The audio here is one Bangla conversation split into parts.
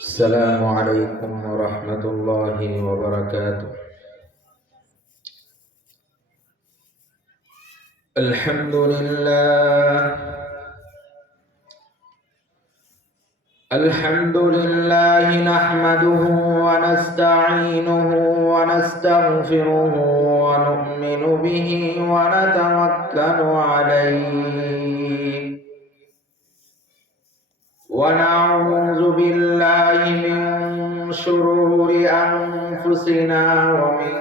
السلام عليكم ورحمة الله وبركاته. الحمد لله نحمده ونستعينه ونستغفره ونؤمن به ونتوكل عليه ونعوذ بالله من شرور أنفسنا ومن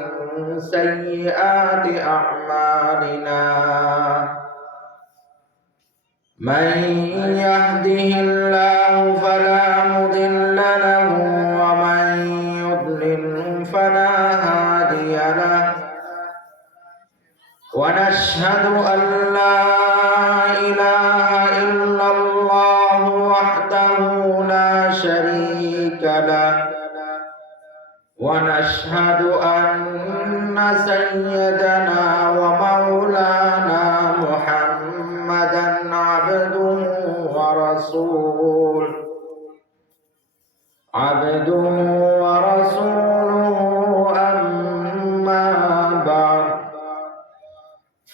سيئات أعمالنا. من يهده الله فلا مضل له ومن يضلل فلا هادي له. ونشهد أن لا إله إلا الله وحده لا شريك له. ونشهد أن سيدنا ومولانا محمدا عبده ورسوله أما بعد،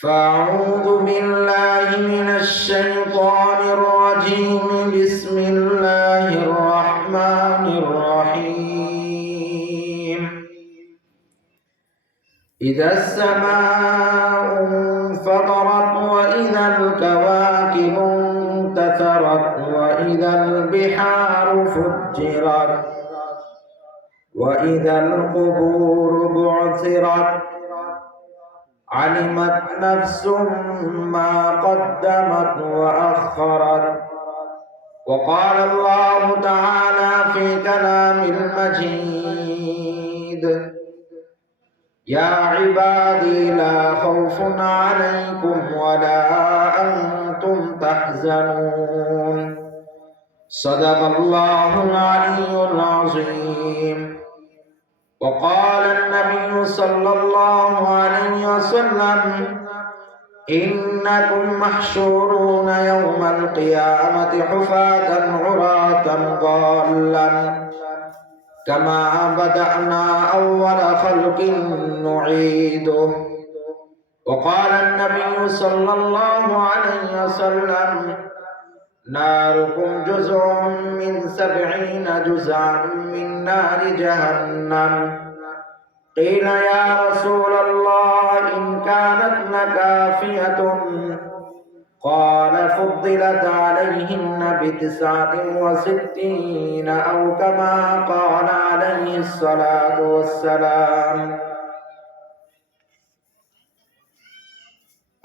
فأعوذ بالله من الشيطان الرجيم. بسم الله الرحمن الرحيم. إذا السماء انفطرت وإذا الكواكب انتثرت وإذا البحار فجرت وإذا القبور بعثرت علمت نفس ما قدمت وأخرت. وقال الله تعالى في كلام المجيد: يا عبادي لا خوف عليكم ولا أنتم تحزنون. صدق الله العلي العظيم. وقال النبي صلى الله عليه وسلم: إنكم محشورون يوم القيامة حفاة عراة غرلا كما بدأنا أول خلق نعيده. وقال النبي صلى الله عليه وسلم: ناركم جزء من 70 جزءا من نار جهنم. قيل يا رسول الله إن كانت لكافية؟ قال فضلت عليهن ب69 أو كما قال عليه الصلاة والسلام.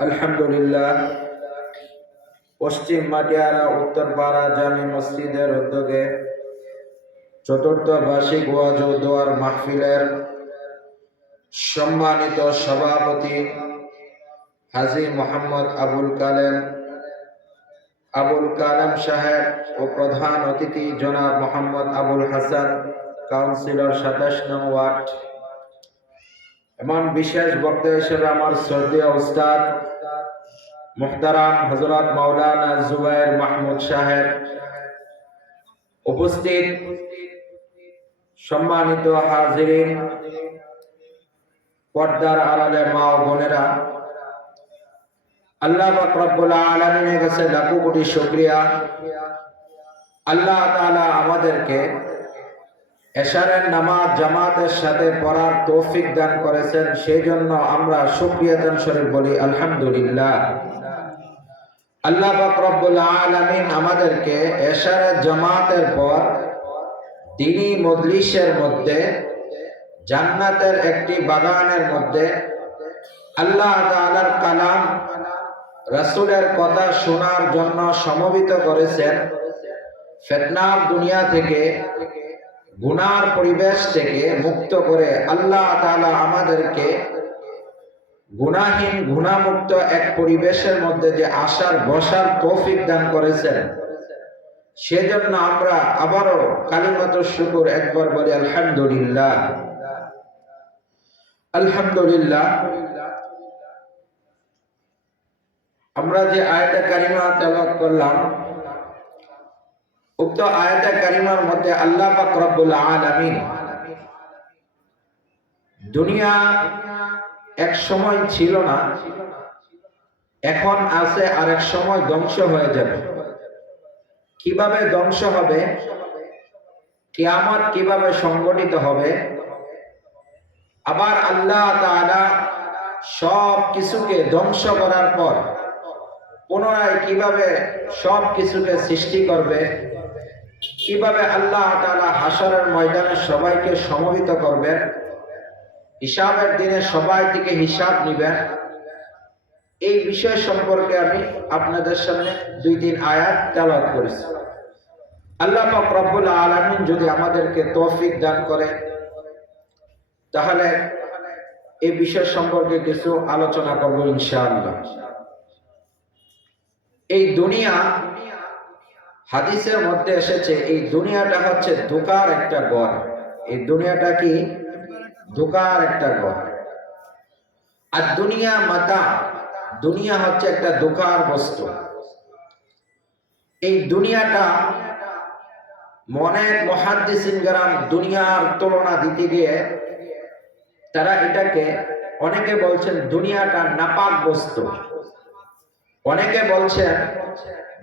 আলহামদুলিল্লাহ, পশ্চিম মাটিয়ারা উত্তরপাড়া জামি মসজিদের উদ্যোগে চতুর্থ বার্ষিক ওয়াজ ও দোয়ার মাহফিলের সম্মানিত সভাপতি হাজী মোহাম্মদ আবুল কালাম সাহেব ও প্রধান অতিথি জনাব মোহাম্মদ আবুল হাসান, কাউন্সিলর ২৭ নং ওয়ার্ড। এমন বিশেষ বক্তা হিসেবে আমার শ্রদ্ধেয় উস্তাদ মুহতারাম হযরত মাওলানা জুবায়ের মাহমুদ সাহেব, উপস্থিত সম্মানিত হাজিরিন, পর্দার আড়ালে মা ও বোনেরা, আল্লাহ পাক রব্বুল আলামিনের কাছে লাখো কোটি শুকরিয়া। আল্লাহ তাআলা আমাদেরকে এশারের নামাজ জামাতের সাথে পড়ার তৌফিক দান করেছেন, সেই জন্য আমরা শুকরিয়াতান শরীফ বলি আলহামদুলিল্লাহ। আল্লাহ পাক রব্বুল আলামিন আমাদেরকে এশারের জামাতের পর দ্বীনি মজলিসের মধ্যে জান্নাতের একটি বাগানের মধ্যে আল্লাহ তাআলার কালাম রাসূলের কথা শোনার জন্য সমবেত করেছেন। ফিতনার দুনিয়া থেকে, গুনার পরিবেশ থেকে মুক্ত করে আল্লাহ তাআলা আমাদেরকে গুনাহীন গুনাহমুক্ত এক পরিবেশের মধ্যে যে আসার বসার তৌফিক দান করেছেন, সেজন্য আমরা আবারও কালিমাতুশ শুকর একবার বলি আলহামদুলিল্লাহ। আলহামদুলিল্লাহ। আমরা যে আয়াতে কারিমা তেলাওয়াত করলাম, উক্ত আয়াতে কারিমার মধ্যে আল্লাহ পাক রব্বুল আলামিন দুনিয়া এক সময় ছিল না, এখন আছে, আর এক সময় ধ্বংস হয়ে যাবে। কিভাবে ধ্বংস হবে, কিয়ামত কিভাবে সংগঠিত হবে, আবার আল্লাহ তাআলা সব কিছুকে ধ্বংস করার পর পুনরায় কিভাবে সব কিছুকে সৃষ্টি করবে, কিভাবে আল্লাহ তাআলা হাসরের ময়দানে সবাইকে সমবেত করবেন, হিসাবের দিনে সবাই থেকে হিসাব নেবেন, এই বিষয় সম্পর্কে আমি আপনাদের সামনে 2-3 আয়াত তেলাওয়াত করেছি। আল্লাহ পাক রব্বুল আলামিন যদি আমাদেরকে তৌফিক দান করে তাহলে এই বিষয় সম্পর্কে কিছু আলোচনা করব ইনশাআল্লাহ। এই দুনিয়া, হাদিসের মধ্যে এসেছে এই দুনিয়াটা হচ্ছে ধোঁকার একটা ঘর। এই দুনিয়াটা কি? ধোঁকার একটা ঘর। আর দুনিয়া মাতা, দুনিয়া হচ্ছে একটা ধোঁকার বস্তু। এই দুনিয়াটা অনেক মুহাদ্দিসিন কেরাম দুনিয়ার তুলনা দিতে গিয়ে তারা এটাকে, অনেকে বলছেন দুনিয়াটা নাপাক বস্তু, অনেকে বলছেন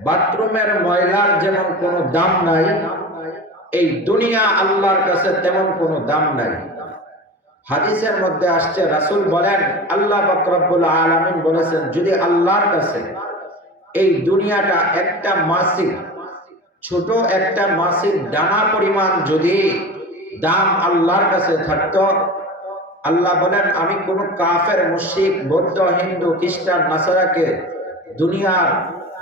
বাথরুমের ময়লার যেমন কোনো দাম নাই, এই দুনিয়া আল্লাহর কাছে তেমন কোনো দাম নাই। হাদিসের মধ্যে আসছে, রাসূল বলেন, আল্লাহ পাক রব্বুল আলামিন বলেছেন, যদি আল্লাহর কাছে এই দুনিয়াটা একটা মাছির, ছোট একটা মাছির দানা পরিমাণ যদি দাম আল্লাহর কাছে থাকতো, আল্লাহ বলেন আমি কোন কাফের, মুশরিক, বৌদ্ধ, হিন্দু, খ্রিস্টান, নাসারাকে দুনিয়ার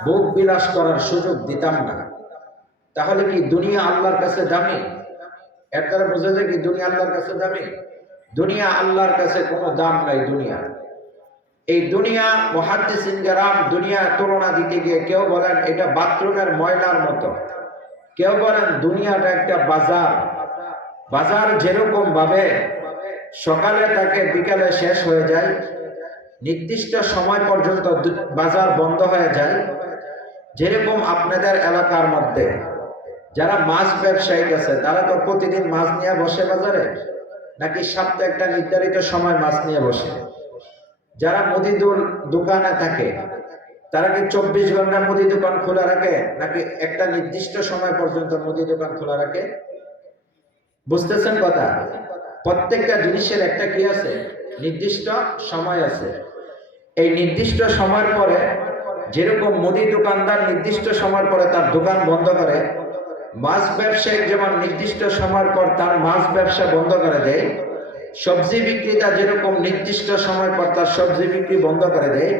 ভোগ বিলাস করার সুযোগ দিতাম না। তাহলে কি দুনিয়া আল্লাহর কাছে দামি? এর দ্বারা বোঝা যায় কি দুনিয়া আল্লাহর কাছে দামি? দুনিয়া আল্লাহর কাছে কোনো দাম নাই। দুনিয়া, এই দুনিয়া মুহাদ্দিসিন কেরাম দুনিয়া তুলনা দিতে গিয়ে কেউ বলেন এটা বাথরুমের ময়লার মতো, কেউ বলেন দুনিয়াটা একটা বাজার। বাজার যেরকম ভাবে সকালে থাকে বিকালে শেষ হয়ে যায়, নির্দিষ্ট সময় পর্যন্ত বাজার বন্ধ হয়ে যায়, যেরকম আপনাদের এলাকার মধ্যে যারা মাছ ব্যবসায়ী আছে তারা তো প্রতিদিন মাছ নিয়ে বসে বাজারে, নাকি সপ্তাহে একটা নির্ধারিত সময় মাছ নিয়ে বসে? যারা মুদি দোকানে থাকে তারা কি 24 ঘন্টা মুদি দোকান খোলা রাখে, নাকি একটা নির্দিষ্ট সময় পর্যন্ত মুদি দোকান খোলা রাখে? বুঝতেছেন কথা? প্রত্যেকটা জিনিসের একটা কি আছে? নির্দিষ্ট সময় আছে। এই নির্দিষ্ট সময়ের পরে যেরকম মুদি দোকানদার নির্দিষ্ট সময়ের পরে তার দোকান বন্ধ করে, মাছ ব্যবসায়ী যেমন নির্দিষ্ট সময়ের পর তার মাছ ব্যবসা বন্ধ করে দেয়, সবজি বিক্রেতা যেরকম নির্দিষ্ট সময় পর তার সবজি বিক্রি বন্ধ করে দেয়,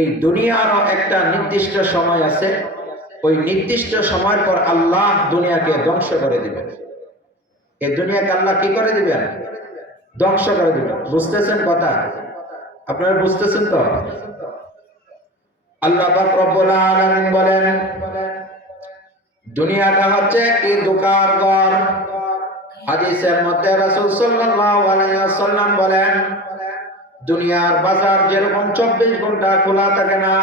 এই দুনিয়ারও একটা নির্দিষ্ট সময় আছে। ওই নির্দিষ্ট সময়ের পর আল্লাহ দুনিয়াকে ধ্বংস করে দিবেন। এই দুনিয়াকে আল্লাহ কি করে দিবেন? ধ্বংস করে দিবেন। বুঝতেছেন কথা? আপনারা বুঝতেছেন তো? আল্লাহ পাক রব্বুল আলামিন বলেন দুনিয়াটা হচ্ছে একটি ধোঁকার ঘর। হাদিসের মধ্যে রাসূল সাল্লাল্লাহু আলাইহি ওয়াসাল্লাম বলেন দুনিয়ার বাজার যেরকম 24 ঘন্টা খোলা থাকে না,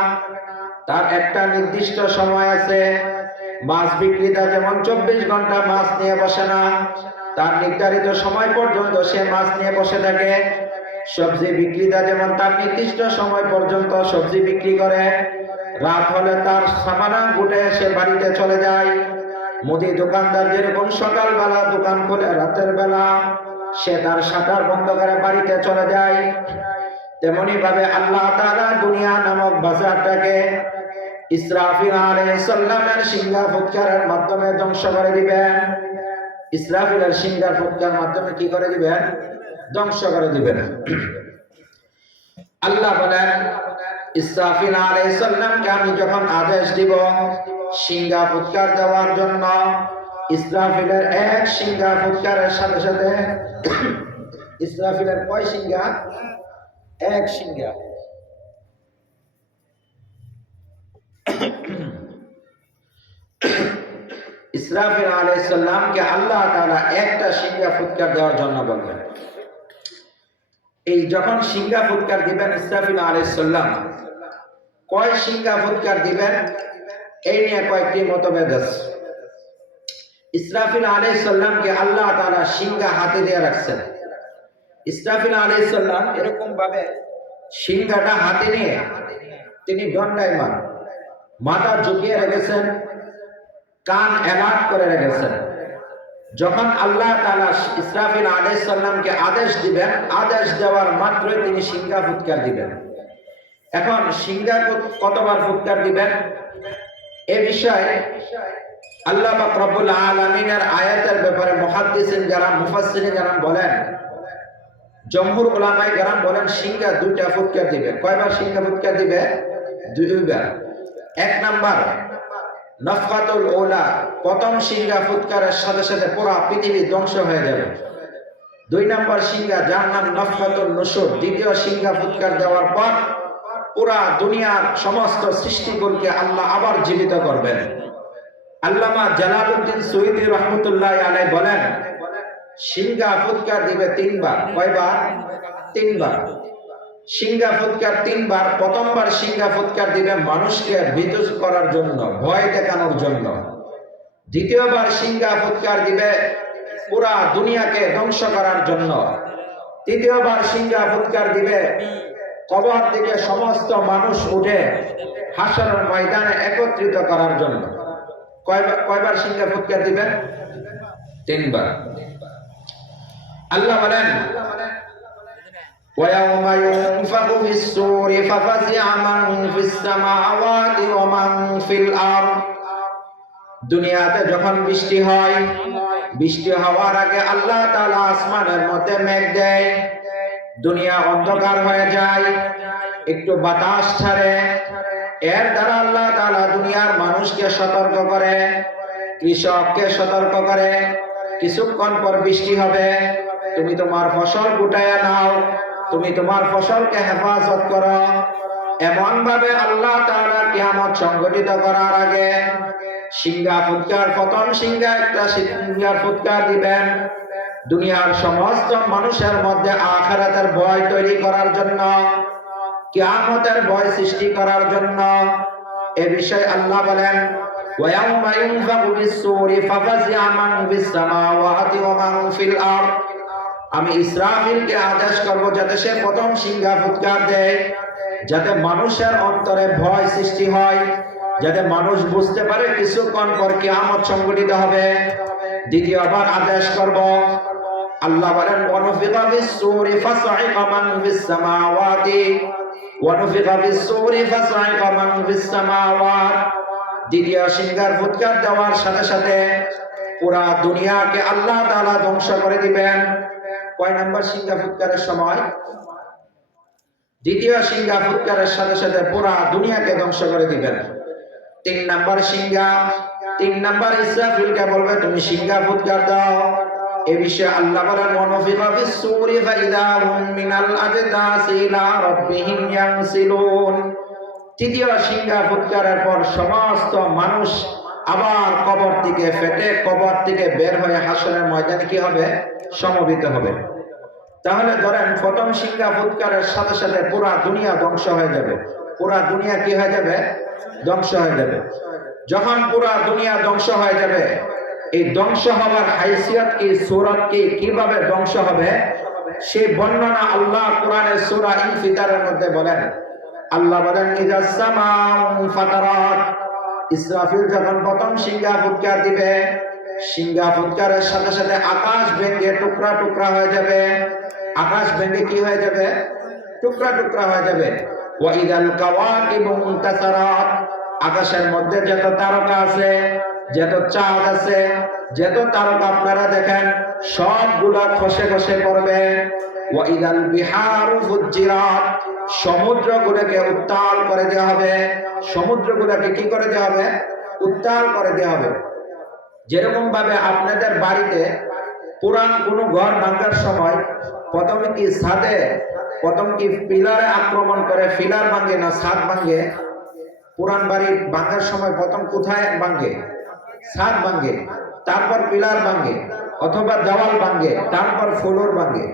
তার একটা নির্দিষ্ট সময় আছে। মাছ বিক্রেতা যেমন 24 ঘন্টা মাছ নিয়ে বসে না, তার নির্ধারিত সময় পর্যন্ত সে মাছ নিয়ে বসে থাকে। সবজি বিক্রেতা যেমন তার নির্দিষ্ট সময় পর্যন্ত সবজি বিক্রি করে, রাত হলে তার সামানা গুটে সে বাড়িতে চলে যায়। মুদি দোকানদার যেরকম সকালবেলা দোকান খোলে, রাতের বেলা সে তার শাটার বন্ধ করে বাড়িতে চলে যায়, তেমনি ভাবে আল্লাহ তাআলা দুনিয়া নামক বাজারটাকে ইসরাফিল আলাইহিস সালামের সিংহা ফুৎকারের মাধ্যমে ধ্বংস করে দিবেন। ইসরাফিলের সিংহার ফুৎকার মাধ্যমে কি করে দিবেন? ধ্বংস করে দিবেন। আল্লাহ বলেন ইসরাফিল আলাইহিস সালামকে আমি যখন আদেশ দিব সিংহা ফুৎকার দেওয়ার জন্য, ইসরাফিলের এক সিংহা ফুৎকারের সাথে সাথে ইসরাফিলের কয় সিংহা? এক সিংহা। ইসরাফিল আলাইহিস সালামকে আল্লাহ তাআলা একটা সিংহা ফুৎকার দেওয়ার জন্য বললেন। এই যখন সিংহা ফুৎকার দিবেন ইসরাফিল আলাইহিস সালাম, কয় সিংহা ফুৎকার দিবেন এই নিয়ে কয়েকটি মতভেদ আছে। ইসরাফিল আলাইহিস সালামকে আল্লাহ তাআলা সিংহা হাতে দিয়ে রাখছেন। ইসরাফিল আলাইহিস সালাম এরকম ভাবে সিংহাটা হাতে নিয়ে তিনি দণ্ডায়মান, মাথা ঝুঁকিয়ে রেখেছেন, কান এলাট করে রেখেছেন। যখন আল্লাহ তাআলা ইসরাফিল আলাইহিস সালামকে আদেশ দিবেন, আদেশ দেওয়ার মাত্রই তিনি সিংহা ফুৎকার দিবেন। এখন সিংহা কতবার ফুৎকার দিবেন এ বিষয়ে আল্লাহ পাক রব্বুল আলামিনের আয়াতের ব্যাপারে মুহাদ্দিসিন যারা মুফাসসিরিন যারা বলেন, জমহুর উলামায়ে কেরাম বলেন সিংহা দুইটা ফুৎকার দিবে। কয়বার সিংহা ফুৎকার দিবে? দুইবার। এক নাম্বার নফকাতুল উলা, প্রথম সিংহা ফুৎকারের সাথে সাথে পুরো পৃথিবী ধ্বংস হয়ে যাবে। দুই নাম্বার সিংহা যার নাম নফকাতুল নুশুর, দ্বিতীয় সিংহা ফুৎকার দেওয়ার পর পুরা দুনিয়ার সমস্ত সৃষ্টিগুলোকে আল্লাহ আবার জীবিত করবেন। আল্লামা জালালউদ্দিন সুয়ুতী রাহমাতুল্লাহি আলাইহি বলেন সিংহা ফুৎকার দিবে তিনবার। কয়বার? তিনবার। সিংহা ফুৎকার তিনবার। প্রথমবার সিংহা ফুৎকার দিবে মানুষকে ভীত করার জন্য, ভয় দেখানোর জন্য। দ্বিতীয়বার সিংহা ফুৎকার দিবে পুরা দুনিয়াকে ধ্বংস করার জন্য। তৃতীয়বার সিংহা ফুৎকার দিবে কবর থেকে সমস্ত মানুষ উঠে হাসরের ময়দানে একত্রিত করার জন্য। কয়বার সিংহা ফুৎকার দিবেন? তিনবার। আল্লাহ বলেন وَيَوْمَ يُنفَخُ فِي الصُّورِ فَفَزِعَ مَن فِي السَّمَاوَاتِ وَمَن فِي الْأَرْضِ। দুনিয়াতে যখন বৃষ্টি হয়, বৃষ্টি হওয়ার আগে আল্লাহ তাআলা আসমানের মধ্যে মেঘ দেয়, দুনিয়া অন্ধকার হয়ে যায়, একটু বাতাস ছাড়ে, এর দ্বারা আল্লাহ তাআলা দুনিয়ার মানুষকে সতর্ক করে, কৃষককে সতর্ক করে কিছুক্ষণ পর বৃষ্টি হবে, তুমি তোমার ফসল গুটায়া নাও, তুমি তোমার ফসলকে হেফাজত করো। এমন ভাবে আল্লাহ তাআলা কিয়ামত সংঘটিত করার আগে সিংহা ফুৎকার, প্রথম সিংহা একটা সিংহার ফুৎকার দিবেন দুনিয়ার সমস্ত মানুষের মধ্যে আখিরাতের ভয় তৈরি করার জন্য, কিয়ামতের ভয় সৃষ্টি করার জন্য। এ বিষয়ে আল্লাহ বলেন ওয়ায়াউমা ইউনফাখু ফিস-সূরি ফাফাজিআ মান ফিস-সামাওয়াতি ওয়া মান ফিল-আরদ। আমি ইসরাফিলকে আদেশ করব যাতে সে প্রথম সিংহা ফুৎকার দেয়, যাতে মানুষের অন্তরে ভয় সৃষ্টি হয়, যাতে মানুষ বুঝতে পারে কিছুক্ষণ পর কিয়ামত সংঘটিত হবে। দ্বিতীয়বার আদেশ করব, আল্লাহ বলেন ওয়ানুফিখা ফিস-সূরি ফাসাইকা মান ফিস-সামাওয়াতি ওয়ানুফিখা ফিস-সূরি ফাসাইকা মান ফিস-সামাওয়াত। দ্বিতীয় সিংহার ফুৎকার দেওয়ার সাথে সাথে পুরা দুনিয়াকে আল্লাহ তাআলা ধ্বংস করে দিবেন। কয় নাম্বার সিংহা ফুৎকারের সময়? দ্বিতীয় সিংহা ফুৎকারের সাথে সাথে পুরা দুনিয়াকে ধ্বংস করে দিবেন। তিন নাম্বার সিংহা, তিন নাম্বার ইসরাফিলকে বলবে তুমি সিংহা ফুৎকার দাও। এ বিষয়ে আল্লাহ বলেন ওয়ানুফিখা ফিস-সূরি ফাইযা হুম মিনাল আজদাসি ইলা রাব্বিহিম ইয়ানসিলুন। তৃতীয় সিংহা ফুৎকারের পর সমস্ত মানুষ আবার কবর থেকে ফেটে, কবর থেকে বের হয়ে হাসরের ময়দানে কি হবে? সমবেত হবে। তাহলে ধরেন প্রথম সিংহা ফুৎকারের সাথে সাথে পুরা দুনিয়া ধ্বংস হয়ে যাবে। পুরা দুনিয়া কি হয়ে যাবে? ধ্বংস হয়ে যাবে। যখন পুরা দুনিয়া ধ্বংস হয়ে যাবে, এই ধ্বংস হওয়ার হাইসিয়ত কি, সূরত কি, কিভাবে ধ্বংস হবে সেই বর্ণনা আল্লাহ কোরআনের সূরা ইনফিতারের মধ্যে বলেন। আল্লাহ বলেন ইযাস সামাউ ফাতারাত। ইসরাফিল যখন প্রথম সিংহা ফুৎকার দিবে, সিংহা ফুৎকারের সাথে সাথে আকাশ ভেঙে টুকরা টুকরা হয়ে যাবে। আকাশ ভেঙে কি হয়ে যাবে? টুকরা টুকরা হয়ে যাবে। ওয়া ইদাল কাওয়াকিবু ইনতাসারাত। আকাশের মধ্যে যত তারকা আছে, যত চাঁদ আছে, যত তারকা আপনারা দেখেন সবগুলা খসে খসে পড়বে। ওয়া ইদাল বিহারু ফুজ্জিরাত। সমুদ্রগুলোকে উত্তাল করে দেওয়া হবে। সমুদ্রগুলোকে কি করে দেওয়া হবে? উত্তাল করে দেওয়া হবে। যেরকম ভাবে আপনাদের বাড়িতে পুরান কোনো ঘর ভাঙার সময় প্রথমে কি ছাদে, প্রথম কি পিলারে আক্রমণ করে, পিলার ভাঙে না ছাদ ভাঙে? পুরান বাড়ি ভাঙার সময় প্রথম কোথায় ভাঙে? ছাদ ভাঙে, তারপর পিলার ভাঙে, অথবা দেওয়াল ভাঙে, তারপর ফ্লোর ভাঙে।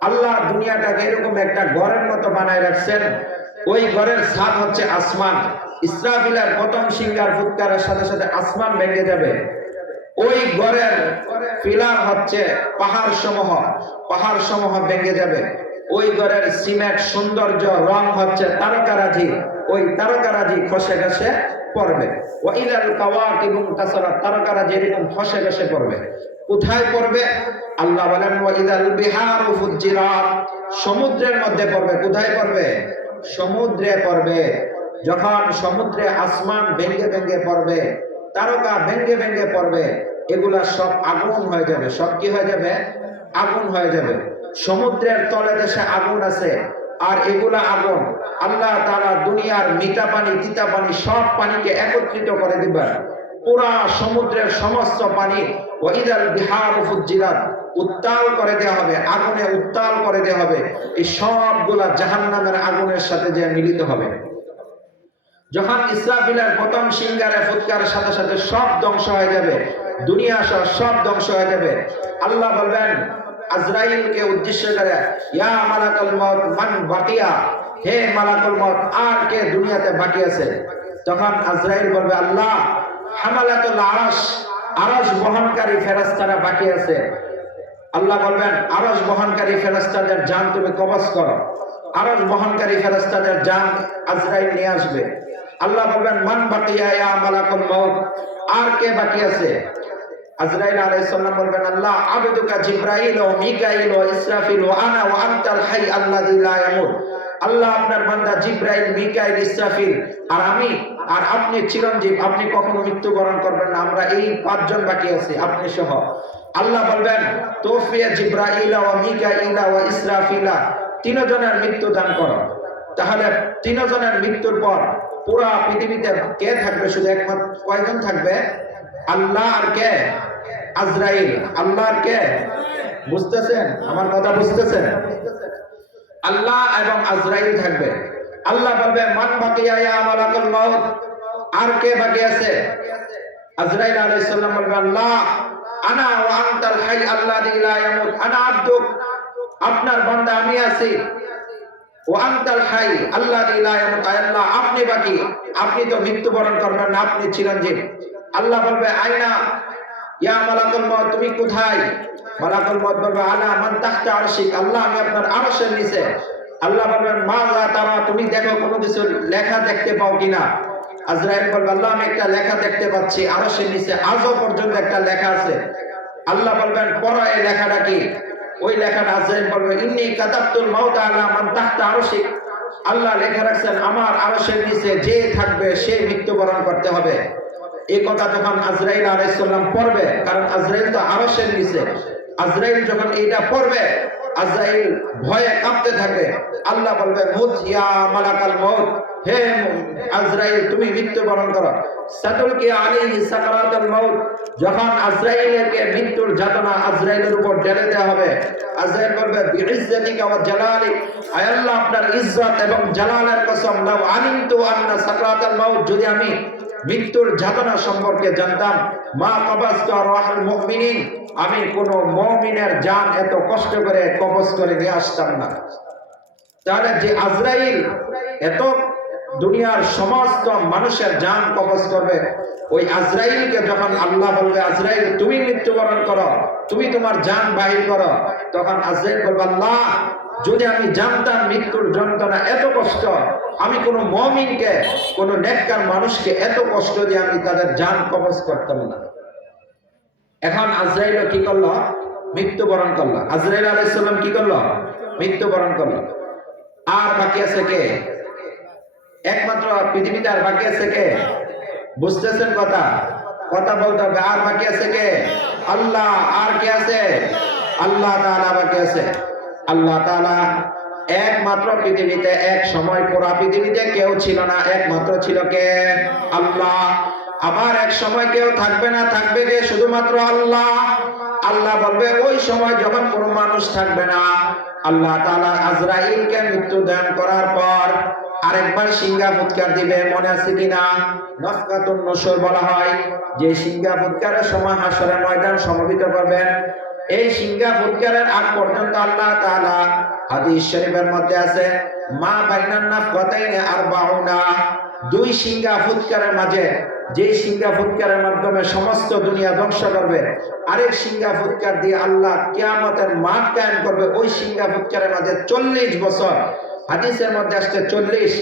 আল্লাহ দুনিয়াটাকে এরকম একটা ঘরের মতো বানায় রাখছেন। ওই ঘরের ছাদ হচ্ছে আসমান। ইসরাফিলের প্রথম সিংহার ফুৎকারের সাথে সাথে আসমান ভেঙে যাবে। ওই ঘরের পিলার হচ্ছে পাহাড় সমূহ ভেঙে যাবে। ওই ঘরের সিমেন্ট সৌন্দর্য রং হচ্ছে তারকারাজি, ওই তারকারাজি খসে খসে পড়বে। ওয়াইলাল কাওয়াকিবু তাসারাত, তারকারাজি এরকম খসে খসে পড়বে। কোথায় পড়বে? আল্লাহ বলেন ওয়াইদাল বিহারু ফুজ্জিরাত, সমুদ্রের মধ্যে পড়বে। কোথায় পড়বে? সমুদ্রে পড়বে। যখন সমুদ্রে আসমান ভেঙে ভেঙে পড়বে, তারকা ভেঙে ভেঙে পড়বে, এগুলা সব আগুন হয়ে যাবে। সব কি হয়ে যাবে? আগুন হয়ে যাবে। সমুদ্রের তলে দেশে আগুন আছে, আর এগুলা আগুন আল্লাহ তাআলা দুনিয়ার মিঠা পানি তিতা পানি সব পানিকে একত্রিত করে দিবেন। পুরা সমুদ্রের সমস্ত পানি ওয়াইদাল বিহারু ফুজ্জিরাত, উত্তাল করে দেওয়া হবে, আগুনে উত্তাল করে দেওয়া হবে। এই সবগুলা জাহান্নামের আগুনের সাথে যে মিলিত হবে। যখন ইসরাফিলের প্রথম সিংহারে ফুৎকারের সাথে সাথে সব ধ্বংস হয়ে যাবে, দুনিয়া সব ধ্বংস হয়ে যাবে। আল্লাহ বলবেন আজরাইলকে উদ্দেশ্য করে, ইয়া মালাকুল মউত মান বাকিয়া, হে মালাকুল মউত আর কে দুনিয়াতে বাকি আছে? তখন আজরাইল বলবে, আল্লাহ হামালাতুল আরশ, আরশ বহনকারী ফেরেশতারা বাকি আছে। আল্লাহ বলবেন আরশ বহনকারী ফেরেশতাদের জান তুমি কবজ করো। আরশ বহনকারী ফেরেশতাদের জান আজরাইল নিয়ে আসবে। আল্লাহ বলবেন মান বাকিয়া ইয়া মালাকুল মউত, আর কে বাকি আছে? আজরাইল আলাইহিস সালাম বলবেন, আল্লাহ আবদুকা জিবরাইল ও মিকাইল ও ইসরাফিল ও আনা ওয়া আনতাল হাই আল্লাযী লা ইয়ামুত। আল্লাহ আপনার বান্দা জিবরাইল, মিকাইল, ইসরাফিল আর আমি, আর আপনি চিরঞ্জীব, আপনি কখনো মৃত্যুবরণ করবেন না। আমরা এই পাঁচজন বাকি আছি, আপনি সহ। আল্লাহ বলবেন তোফিয়া জিবরাইল ওয়া মিকাইল ওয়া ইসরাফিলা, তিনজনের মৃত্যু দান করো। তাহলে তিনজনের মৃত্যুর পর পুরা পৃথিবীতে কে থাকবে? শুধু একমাত্র কয়জন থাকবে? আল্লাহ আর কে? আজরাইল। আল্লাহ আর কে? বুঝতেছেন আমার কথা? বুঝতেছেন? আল্লাহ এবং আজরাইল থাকবে। আল্লাহ বলবে মান বাকিয়া ইয়া মালাকুল মউত, আর কে বাকি আছে? আজরাইল আলাইহিস সালাম বলবে, আল্লাহ আনা ওয়া আনতাল হাই আল্লাযী লা ইয়ামুত, আনা আবদুক, আপনার বান্দা আমি আছি। ওয়া আনতাল হাই আল্লাযী লা ইয়ামুত, আল্লাহ আপনি বাকি, আপনি তো মৃত্যুবরণ করবেন না, আপনি চিরঞ্জীব। আল্লাহ বলবে আইনা ইয়া মালাকুল মউত, তুমি কোথায়? মালাকুল মউত বলবে আলা মান তাহতা আরশিক, আল্লাহ আমি আপনার আরশের নিচে। আল্লাহ বলবেন মাযা তারা, তুমি দেখো কোনো কিছু লেখা দেখতে পাও কিনা? আজরাইল বলবে আল্লাহ আমি একটা লেখা দেখতে পাচ্ছি আরশের নিচে, আজও পর্যন্ত একটা লেখা আছে। আল্লাহ বলবেন পড়ো এই লেখাটা কি? ওই লেখাটা আজরাইল বলবে ইন্নী কাতাবতুল মাউত আলা মান তাহতা আরশিক, আল্লাহ লেখা রাখছেন আমার আরশের নিচে যে থাকবে সে মৃত্যুবরণ করতে হবে। এই কথা যখন আজরাইল আলাইহিস সালাম পড়বে, কারণ আজরাইল তো আরশের নিচে, আজরাইল যখন এইটা পড়বে আজরাইল ভয়ে কাঁপতে থাকবে। আল্লাহ বলবে মুত ইয়া মালাকাল মউত, হে আজরাইল তুমি মৃত্যুবরণ করো। সাতুলকি আলাইহি সাকরাতুল মউত, যখন আজরাইলকে মৃত্যুর যাতনা আজরাইলের উপর ঢেলে দেওয়া হবে, আজরাইল বলবে বিইজ্জাতিকা ওয়া জালালিক, আয় আল্লাহ আপনার ইজ্জত এবং জালালের কসম, লাউ আলিমতু আন্না সাকরাতুল মউত, যদি আমি মৃত্যুর যাতনা সম্পর্কে জানতাম, মা কবাজতু আরওয়াহুল মুমিনিন, আমি কোন মুমিনের জান এত কষ্ট করে কবজ করে নিয়ে আসতাম না। তাহলে যে আজরাইল এত দুনিয়ার সমস্ত মানুষের জান কবজ করবে, ওই আজরাইলকে যখন আল্লাহ বলবে আজরাইল তুমি মৃত্যুবরণ করো, তুমি তোমার জান বাহির করো, তখন আজরাইল বলবে আল্লাহ যদি আমি জানতাম মৃত্যুর যন্ত্রণা এত কষ্ট, আমি কোনো মুমিনকে, কোনো নেককার মানুষকে এত কষ্ট দিয়ে আমি তাদের জান কবজ করতাম না। এখন আজরাইল কি করলো? মৃত্যুবরণ করলো। আজরাইল আলাইহিস সালাম কি করলো? মৃত্যুবরণ করলো। আর বাকি আছে কে? একমাত্র পৃথিবীতে আর বাকি আছে কে? বুঝতেছেন কথা? কথা বলতে হবে। আর বাকি আছে কে? আল্লাহ। আর কে আছে? আল্লাহ তাআলা বাকি আছে। আল্লাহ তাআলা একমাত্র পৃথিবীতে, এক সময় পুরা পৃথিবীতে কেউ ছিল না, একমাত্র ছিল কে? আল্লাহ। আবার এক সময় কেউ থাকবে না, থাকবে কে? শুধুমাত্র আল্লাহ। আল্লাহ বলবে ওই সময় যখন কোনো মানুষ থাকবে না, আল্লাহ তাআলা আজরাইলকে মৃত্যু দান করার পর আরেকবার সিংহা ফুৎকার দিবে। মনে আছে কিনা? নাফকাতুন নুশুর বলা হয়, যে সিংহা ফুৎকারের সময় হাশরের ময়দান সমবেত করবেন। এই সিংহা ফুৎকারের আগ পর্যন্ত আল্লাহ তাআলা, হাদিস শরীফের মধ্যে আছে, মা বাইনান নাফকাতাইনি আরবাউনা, দুই সিংহা ফুৎকারের মাঝে, যে সিংহা ফুৎকারের মাধ্যমে সমস্ত দুনিয়া ধ্বংস করবে, আরেক সিংহা ফুৎকার দিয়ে আল্লাহ কিয়ামতের মাঠ কায়েম করবে, ওই সিংহা ফুৎকারের মাঝে 40 বছর। হাদিসের মধ্যে আসছে 40।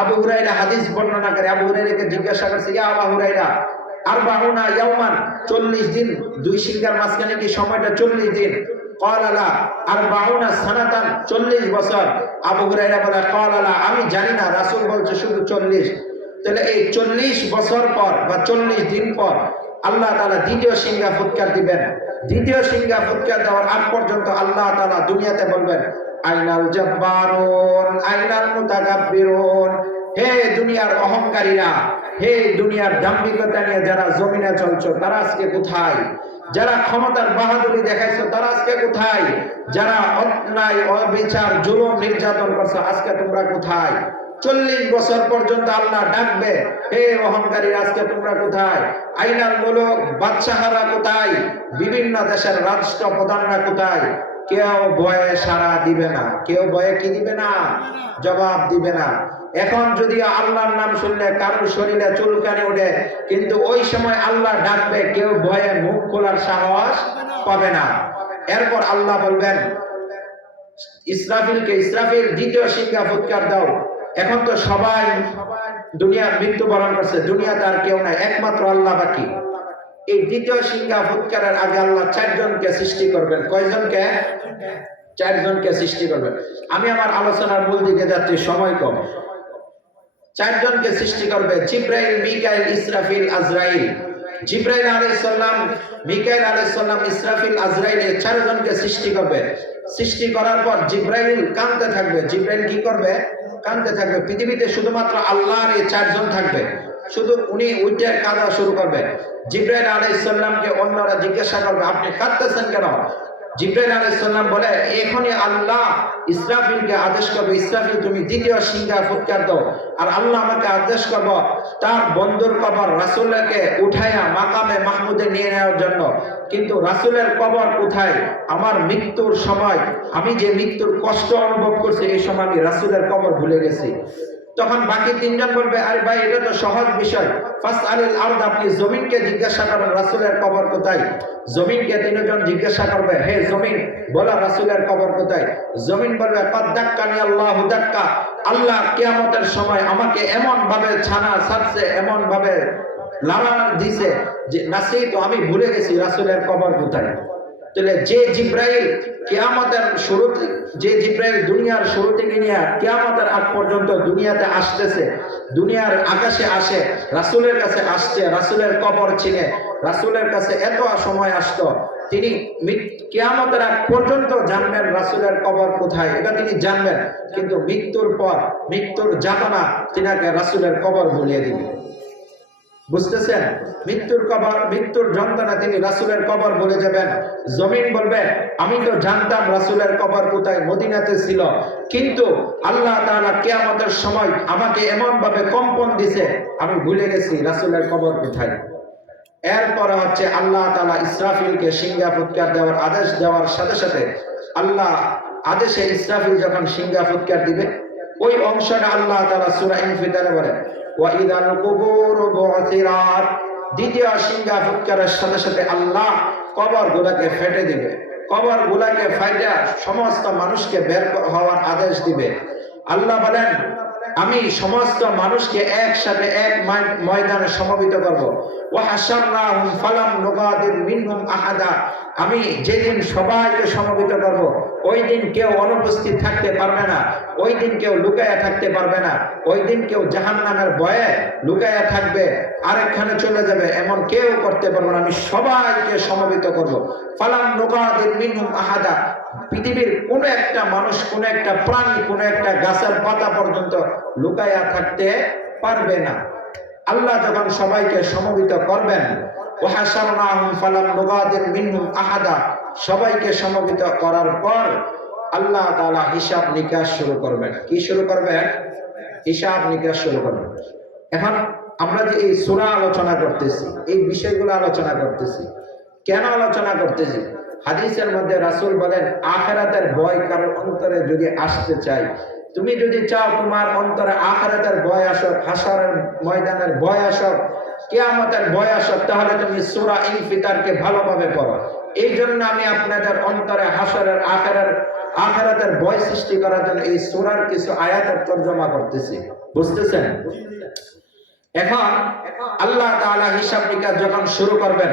আবু হুরায়রা হাদিস বর্ণনা করে, আবু হুরায়রাকে জিজ্ঞাসা করছে, ইয়া আবু হুরায়রা আরবাউনা ইয়াওমান, 40 দিন, দুই সিংহার মাঝখানে কি সময়টা 40 দিন? ক্বালা লা আরবাউনা সানাতান, 40 বছর। আবু হুরায়রা বলে, ক্বালা লা, আমি জানি না, রাসূল বলছে শুধু 40। তাহলে এই 40 বছর পর বা 40 দিন পর আল্লাহ তাআলা দ্বিতীয় সিংহা ফুৎকার দিবেন। দ্বিতীয় সিংহা ফুৎকার দেওয়ার আগ পর্যন্ত আল্লাহ তাআলা দুনিয়াতে বলবেন, আইনাল জাব্বারুন আইনাল মুতাকাব্বিরুন, হে দুনিয়ার অহংকারীরা, হে দুনিয়ার দাম্ভিকতা নিয়ে যারা জমিনে চলছো, তারা আজকে কোথায়? যারা ক্ষমতার বাহাদুরি দেখাইছো, তারা আজকে কোথায়? যারা অন্যায় অবিচার জুলুম নির্যাতন করছো, আজকে তোমরা কোথায়? 40 বছর পর্যন্ত আল্লাহ ডাকবে, হে অহংকারী, আজকে তোমরা কোথায়? আইনাল মুলুক, বাদশাহরা কোথায়? বিভিন্ন দেশের রাষ্ট্র প্রধানরা কোথায়? কেউ ভয়ে সাড়া দিবে না, কেউ ভয়ে কি দিবে না? জবাব দিবে না। এখন যদি আল্লাহর নাম শুনলে কারোর শরীরে চুলকানি ওঠে, কিন্তু ওই সময় আল্লাহ ডাকবে, কেউ ভয়ে মুখ খোলার সাহস পাবে না। এরপর আল্লাহ বলবেন ইসরাফিলকে, ইসরাফিল দ্বিতীয় সিংহা ফুৎকার দাও। এখন তো সবাই দুনিয়ার মৃত্যুবরণ করছে, দুনিয়াতে আর কেউ নাই, একমাত্র আল্লাহ বাকি। এই দ্বিতীয় সিংহা ফুৎকারের আগে আল্লাহ 4 জনকে সৃষ্টি করবেন। কয়জনকে? 4 জনকে সৃষ্টি করবেন। আমি আমার আলোচনার মূল দিকে যাচ্ছি, সময় কম। 4 জনকে সৃষ্টি করবে, জিব্রাইল, মিকাইল, ইসরাফিল, আজরাইল। জিব্রাইল আলাইহিস সালাম, মিকাইল আলাইহিস সালাম, ইসরাফিল, আজরাইল, এই 4 জনকে সৃষ্টি করবে। সৃষ্টি করার পর জিব্রাইল কাঁদতে থাকবে। জিব্রাইল কি করবে? কাঁদতে থাকবে। পৃথিবীতে শুধুমাত্র আল্লাহর এই 4 জন থাকবে, শুধু উনি উঠে কাঁদা শুরু করবে। জিব্রাইল আলাইহিস সালামকে অন্যরা জিজ্ঞাসা করবে, আপনি কাঁদতেছেন কেন? জিব্রাইল আলাইহিস সালাম বলে, এখনই আল্লাহ ইসরাফিলকে আদেশ করবে, ইসরাফিল তুমি দ্বিতীয় সিংহা ফুৎকার দাও। আর আল্লাহ আমাকে আদেশ করব তার বন্ধুর কবর রাসূলকে উঠাইয়া মাকামে মাহমুদে নিয়ে নেওয়ার জন্য। কিন্তু রাসূলের কবর কোথায়? আমার মৃত্যুর সময় আমি যে মৃত্যুর কষ্ট অনুভব করছি, এই সময় আমি রাসূলের কবর ভুলে গেছি। তখন বাকি 3 জন বলবে, আরে ভাই, এটা তো সহজ বিষয়, ফাসআলিল আরদ, আপনি জমিনকে জিজ্ঞাসা করেন রাসূলের কবর কোথায়। জমিনকে 3 জন জিজ্ঞাসা করবে, হে জমিন, বলো রাসূলের কবর কোথায়? জমিন বলবে, কাদ দাক্কানি আল্লাহু দাক্কা, আল্লাহ কিয়ামতের সময় আমাকে এমন ভাবে ছানা ছাড়ছে, এমন ভাবে লাড়া দিছে যে নাসিত, আমি ভুলে গেছি রাসূলের কবর কোথায়। তাহলে যে জিব্রাইল কিয়ামতের শুরুতে, যে জিব্রাইল দুনিয়ার শুরু থেকে নিয়ে কিয়ামতের আগ পর্যন্ত দুনিয়াতে আসতেছে, দুনিয়ার আকাশে আসে, রাসূলের কাছে আসছে, রাসূলের কবর চিনে, রাসূলের কাছে এত সময় আসতো, তিনি কিয়ামতের আগ পর্যন্ত জানবেন রাসূলের কবর কোথায়, এটা তিনি জানবেন। কিন্তু মৃত্যুর পর, মৃত্যুর যাতনা তিনাকে রাসূলের কবর ভুলিয়ে দিবে। বুঝতেছেন? মৃত্যুর কবর, মৃত্যুর যন্ত্রণা তিনি রাসূলের কবর বলে যাবেন। জমিন বলবে, আমি তো জানতাম রাসূলের কবর কোথায়, মদিনাতে ছিল, কিন্তু আল্লাহ তাআলা কিয়ামতের সময় আমাকে এমন ভাবে কম্পন দিছে, আমি ভুলে গেছি রাসূলের কবর কোথায়। এরপরে হচ্ছে আল্লাহ তাআলা ইসরাফিলকে সিংহা ফুৎকার দেওয়ার আদেশ দেওয়ার সাথে সাথে, আল্লাহ আদেশে ইসরাফিল যখন সিংহা ফুৎকার দিবে, ওই অংশটা আল্লাহ তাআলা সূরা ইনফিতারে বলেন, ওয়াইদাল কুবুর বু'থিরাত, দ্বিতীয় সিংহা ফুৎকারের সাথে সাথে আল্লাহ কবরগুলোকে ফেটে দিবে। কবরগুলোকে ফাইটা সমস্ত মানুষকে বের হওয়ার আদেশ দিবে। আল্লাহ বলেন, আমি সমস্ত মানুষকে একসাথে এক ময়দানে সমবেত করব। ওয়া হাশারনাহুম ফালাম নুগাদির মিনহুম আহাদা, আমি যেদিন সবাইকে সমবেত করব, ওই দিন কেউ অনুপস্থিত থাকতে পারবে না, ওই দিন কেউ লুকায়া থাকতে পারবে না, ওই দিন কেউ জাহান্নামের ভয়ে লুকায়া থাকবে, আরেকখানে চলে যাবে, এমন কেউ করতে পারবে না। আমি সবাইকে সমবেত করব। ফালাম নুগাদির মিনহুম আহাদা, পৃথিবীর কোন একটা মানুষ, কোন একটা প্রাণী, কোন একটা গাছের পাতা পর্যন্ত লুকায়া থাকতে পারবে না। আল্লাহ যখন সবাইকে সমবেত করবেন, ওয়াহাশারনাহুম ফালাম নুগাদির মিনহুম আহাদা, সবাইকে সমবেত করার পর আল্লাহ তাআলা হিসাব নিকাশ শুরু করবেন। কি শুরু করবেন? হিসাব নিকাশ শুরু করবেন। এখন আমরা যে এই সূরা আলোচনা করতেছি, এই বিষয়গুলো আলোচনা করতেছি, কেন আলোচনা করতেছি? হাদিসের মধ্যে রাসূল বলেন, আখিরাতের ভয় কারোর অন্তরে যদি আসতে চায়, তুমি যদি চাও তোমার অন্তরে আখিরাতের ভয় আসুক, হাসরের ময়দানের ভয় আসুক, কিয়ামতের ভয় আসুক, তাহলে তুমি সূরা ইনফিতারকে ভালোভাবে পড়ো। এই জন্য আমি আপনাদের অন্তরে হাসরের আখিরাতের ভয় সৃষ্টি করার জন্য এই সূরার কিছু আয়াতের তরজমা করতেছি, বুঝতেছেন? এখন আল্লাহ তাআলা হিসাব নিকাশ যখন শুরু করবেন,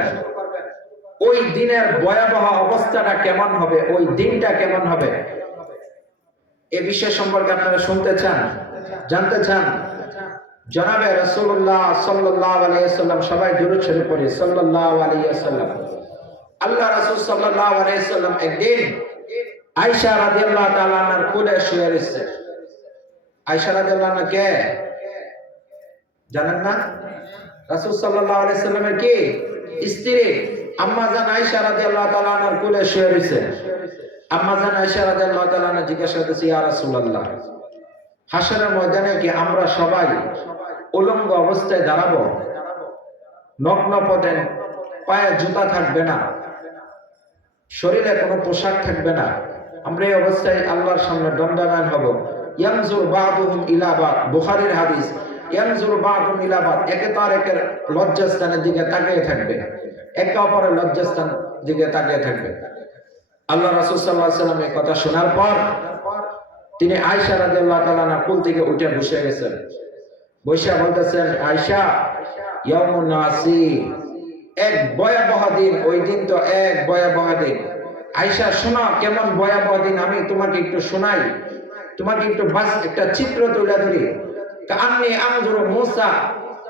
ওই দিনের ভয়াবহ অবস্থাটা কেমন হবে, ওই দিনটা কেমন হবে, এ বিষয় সম্পর্কে আপনারা শুনতে চান, জানতে চান? জনাবে রাসূলুল্লাহ সাল্লাল্লাহু আলাইহি ওয়াসাল্লাম, সবাই দুরূদ শরীফ পড়ি, সাল্লাল্লাহু আলাইহি ওয়াসাল্লাম। আল্লাহ রাসূল সাল্লাল্লাহু আলাইহি ওয়াসাল্লাম একদিন আয়েশা রাদিয়াল্লাহু তাআলা আনহার কোলে শুয়ে রয়েছে। আয়েশা রাদিয়াল্লাহু আনহা কে জানেন না? রাসূল সাল্লাল্লাহু আলাইহি ওয়াসাল্লামের কি স্ত্রী আম্মা জান আয়েশা রাদিয়াল্লাহু তাআলা আনহার কোলে শুয়ে রয়েছে। আম্মা জান আয়েশা রাদিয়াল্লাহু তাআলা আনহা জিজ্ঞাসা করতেছে, ইয়া রাসূলুল্লাহ, হাসরের ময়দানে কি আমরা সবাই উলঙ্গ অবস্থায় দাঁড়াবো? নগ্ন পদে, পায়ে জুতা থাকবে না, শরীরে কোনো পোশাক থাকবে না, আমরা এই অবস্থায় আল্লাহর সামনে দণ্ডায়মান হব। ইয়ানজুর বা'দুহুম ইলা বা'দ, বুখারীর হাদিস, ইয়ানজুর বা'দুহুম ইলা বা'দ, একে তার একের লজ্জাস্থানের দিকে তাকিয়ে থাকবে, একে অপরের লজ্জাস্থান দিকে তাকিয়ে থাকবে। আল্লাহ রাসূল সাল্লাল্লাহু আলাইহি ওয়াসাল্লাম এই কথা শোনার পর তিনি আয়েশা রাদিয়াল্লাহু তাআলা আনহা কুল থেকে উঠে বসে গেছেন। বসে বলতেছেন, আয়েশা, ইয়াউমুন নাসি, এক ভয়াবহ দিন, ওই দিন তো এক ভয়াবহ দিন। আয়েশা, শোনো কেমন ভয়াবহ দিন, আমি তোমাকে একটু শোনাই, তোমাকে একটু বাস একটা চিত্র তুলে ধরি। কাআন্নী আনজুরু মূসা,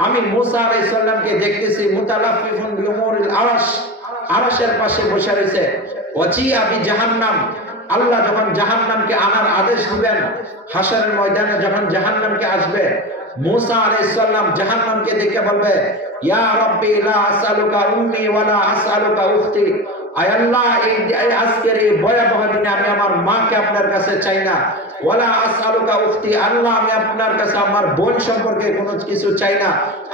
আমি মূসা আলাইহিস সালামকে দেখতেছি, মুতালাফফিফুন বিউমুরিল আরশ, আরশের পাশে বসে রয়েছে। ওয়াজিআ বিজাহান্নাম, আল্লাহ যখন জাহান্নামকে আনার আদেশ দিবেন, হাসরের ময়দানে যখন জাহান্নামকে আসবে, মূসা আলাইহিস সালাম জাহান্নামকে দেখে বলবে, ইয়া রাব্বি লা আসআলুকা উম্মি ওয়া লা আসআলুকা উখতি, আয় আল্লাহ, এই আজকের এই ভয়াবহ দিনে আমি আমার মাকে আপনার কাছে চাই না, ওয়ালা আসআলুকা উখতি, আল্লাহ আমি আপনার কাছে আমার বোন সম্পর্কে কোনো কিছু চাই না,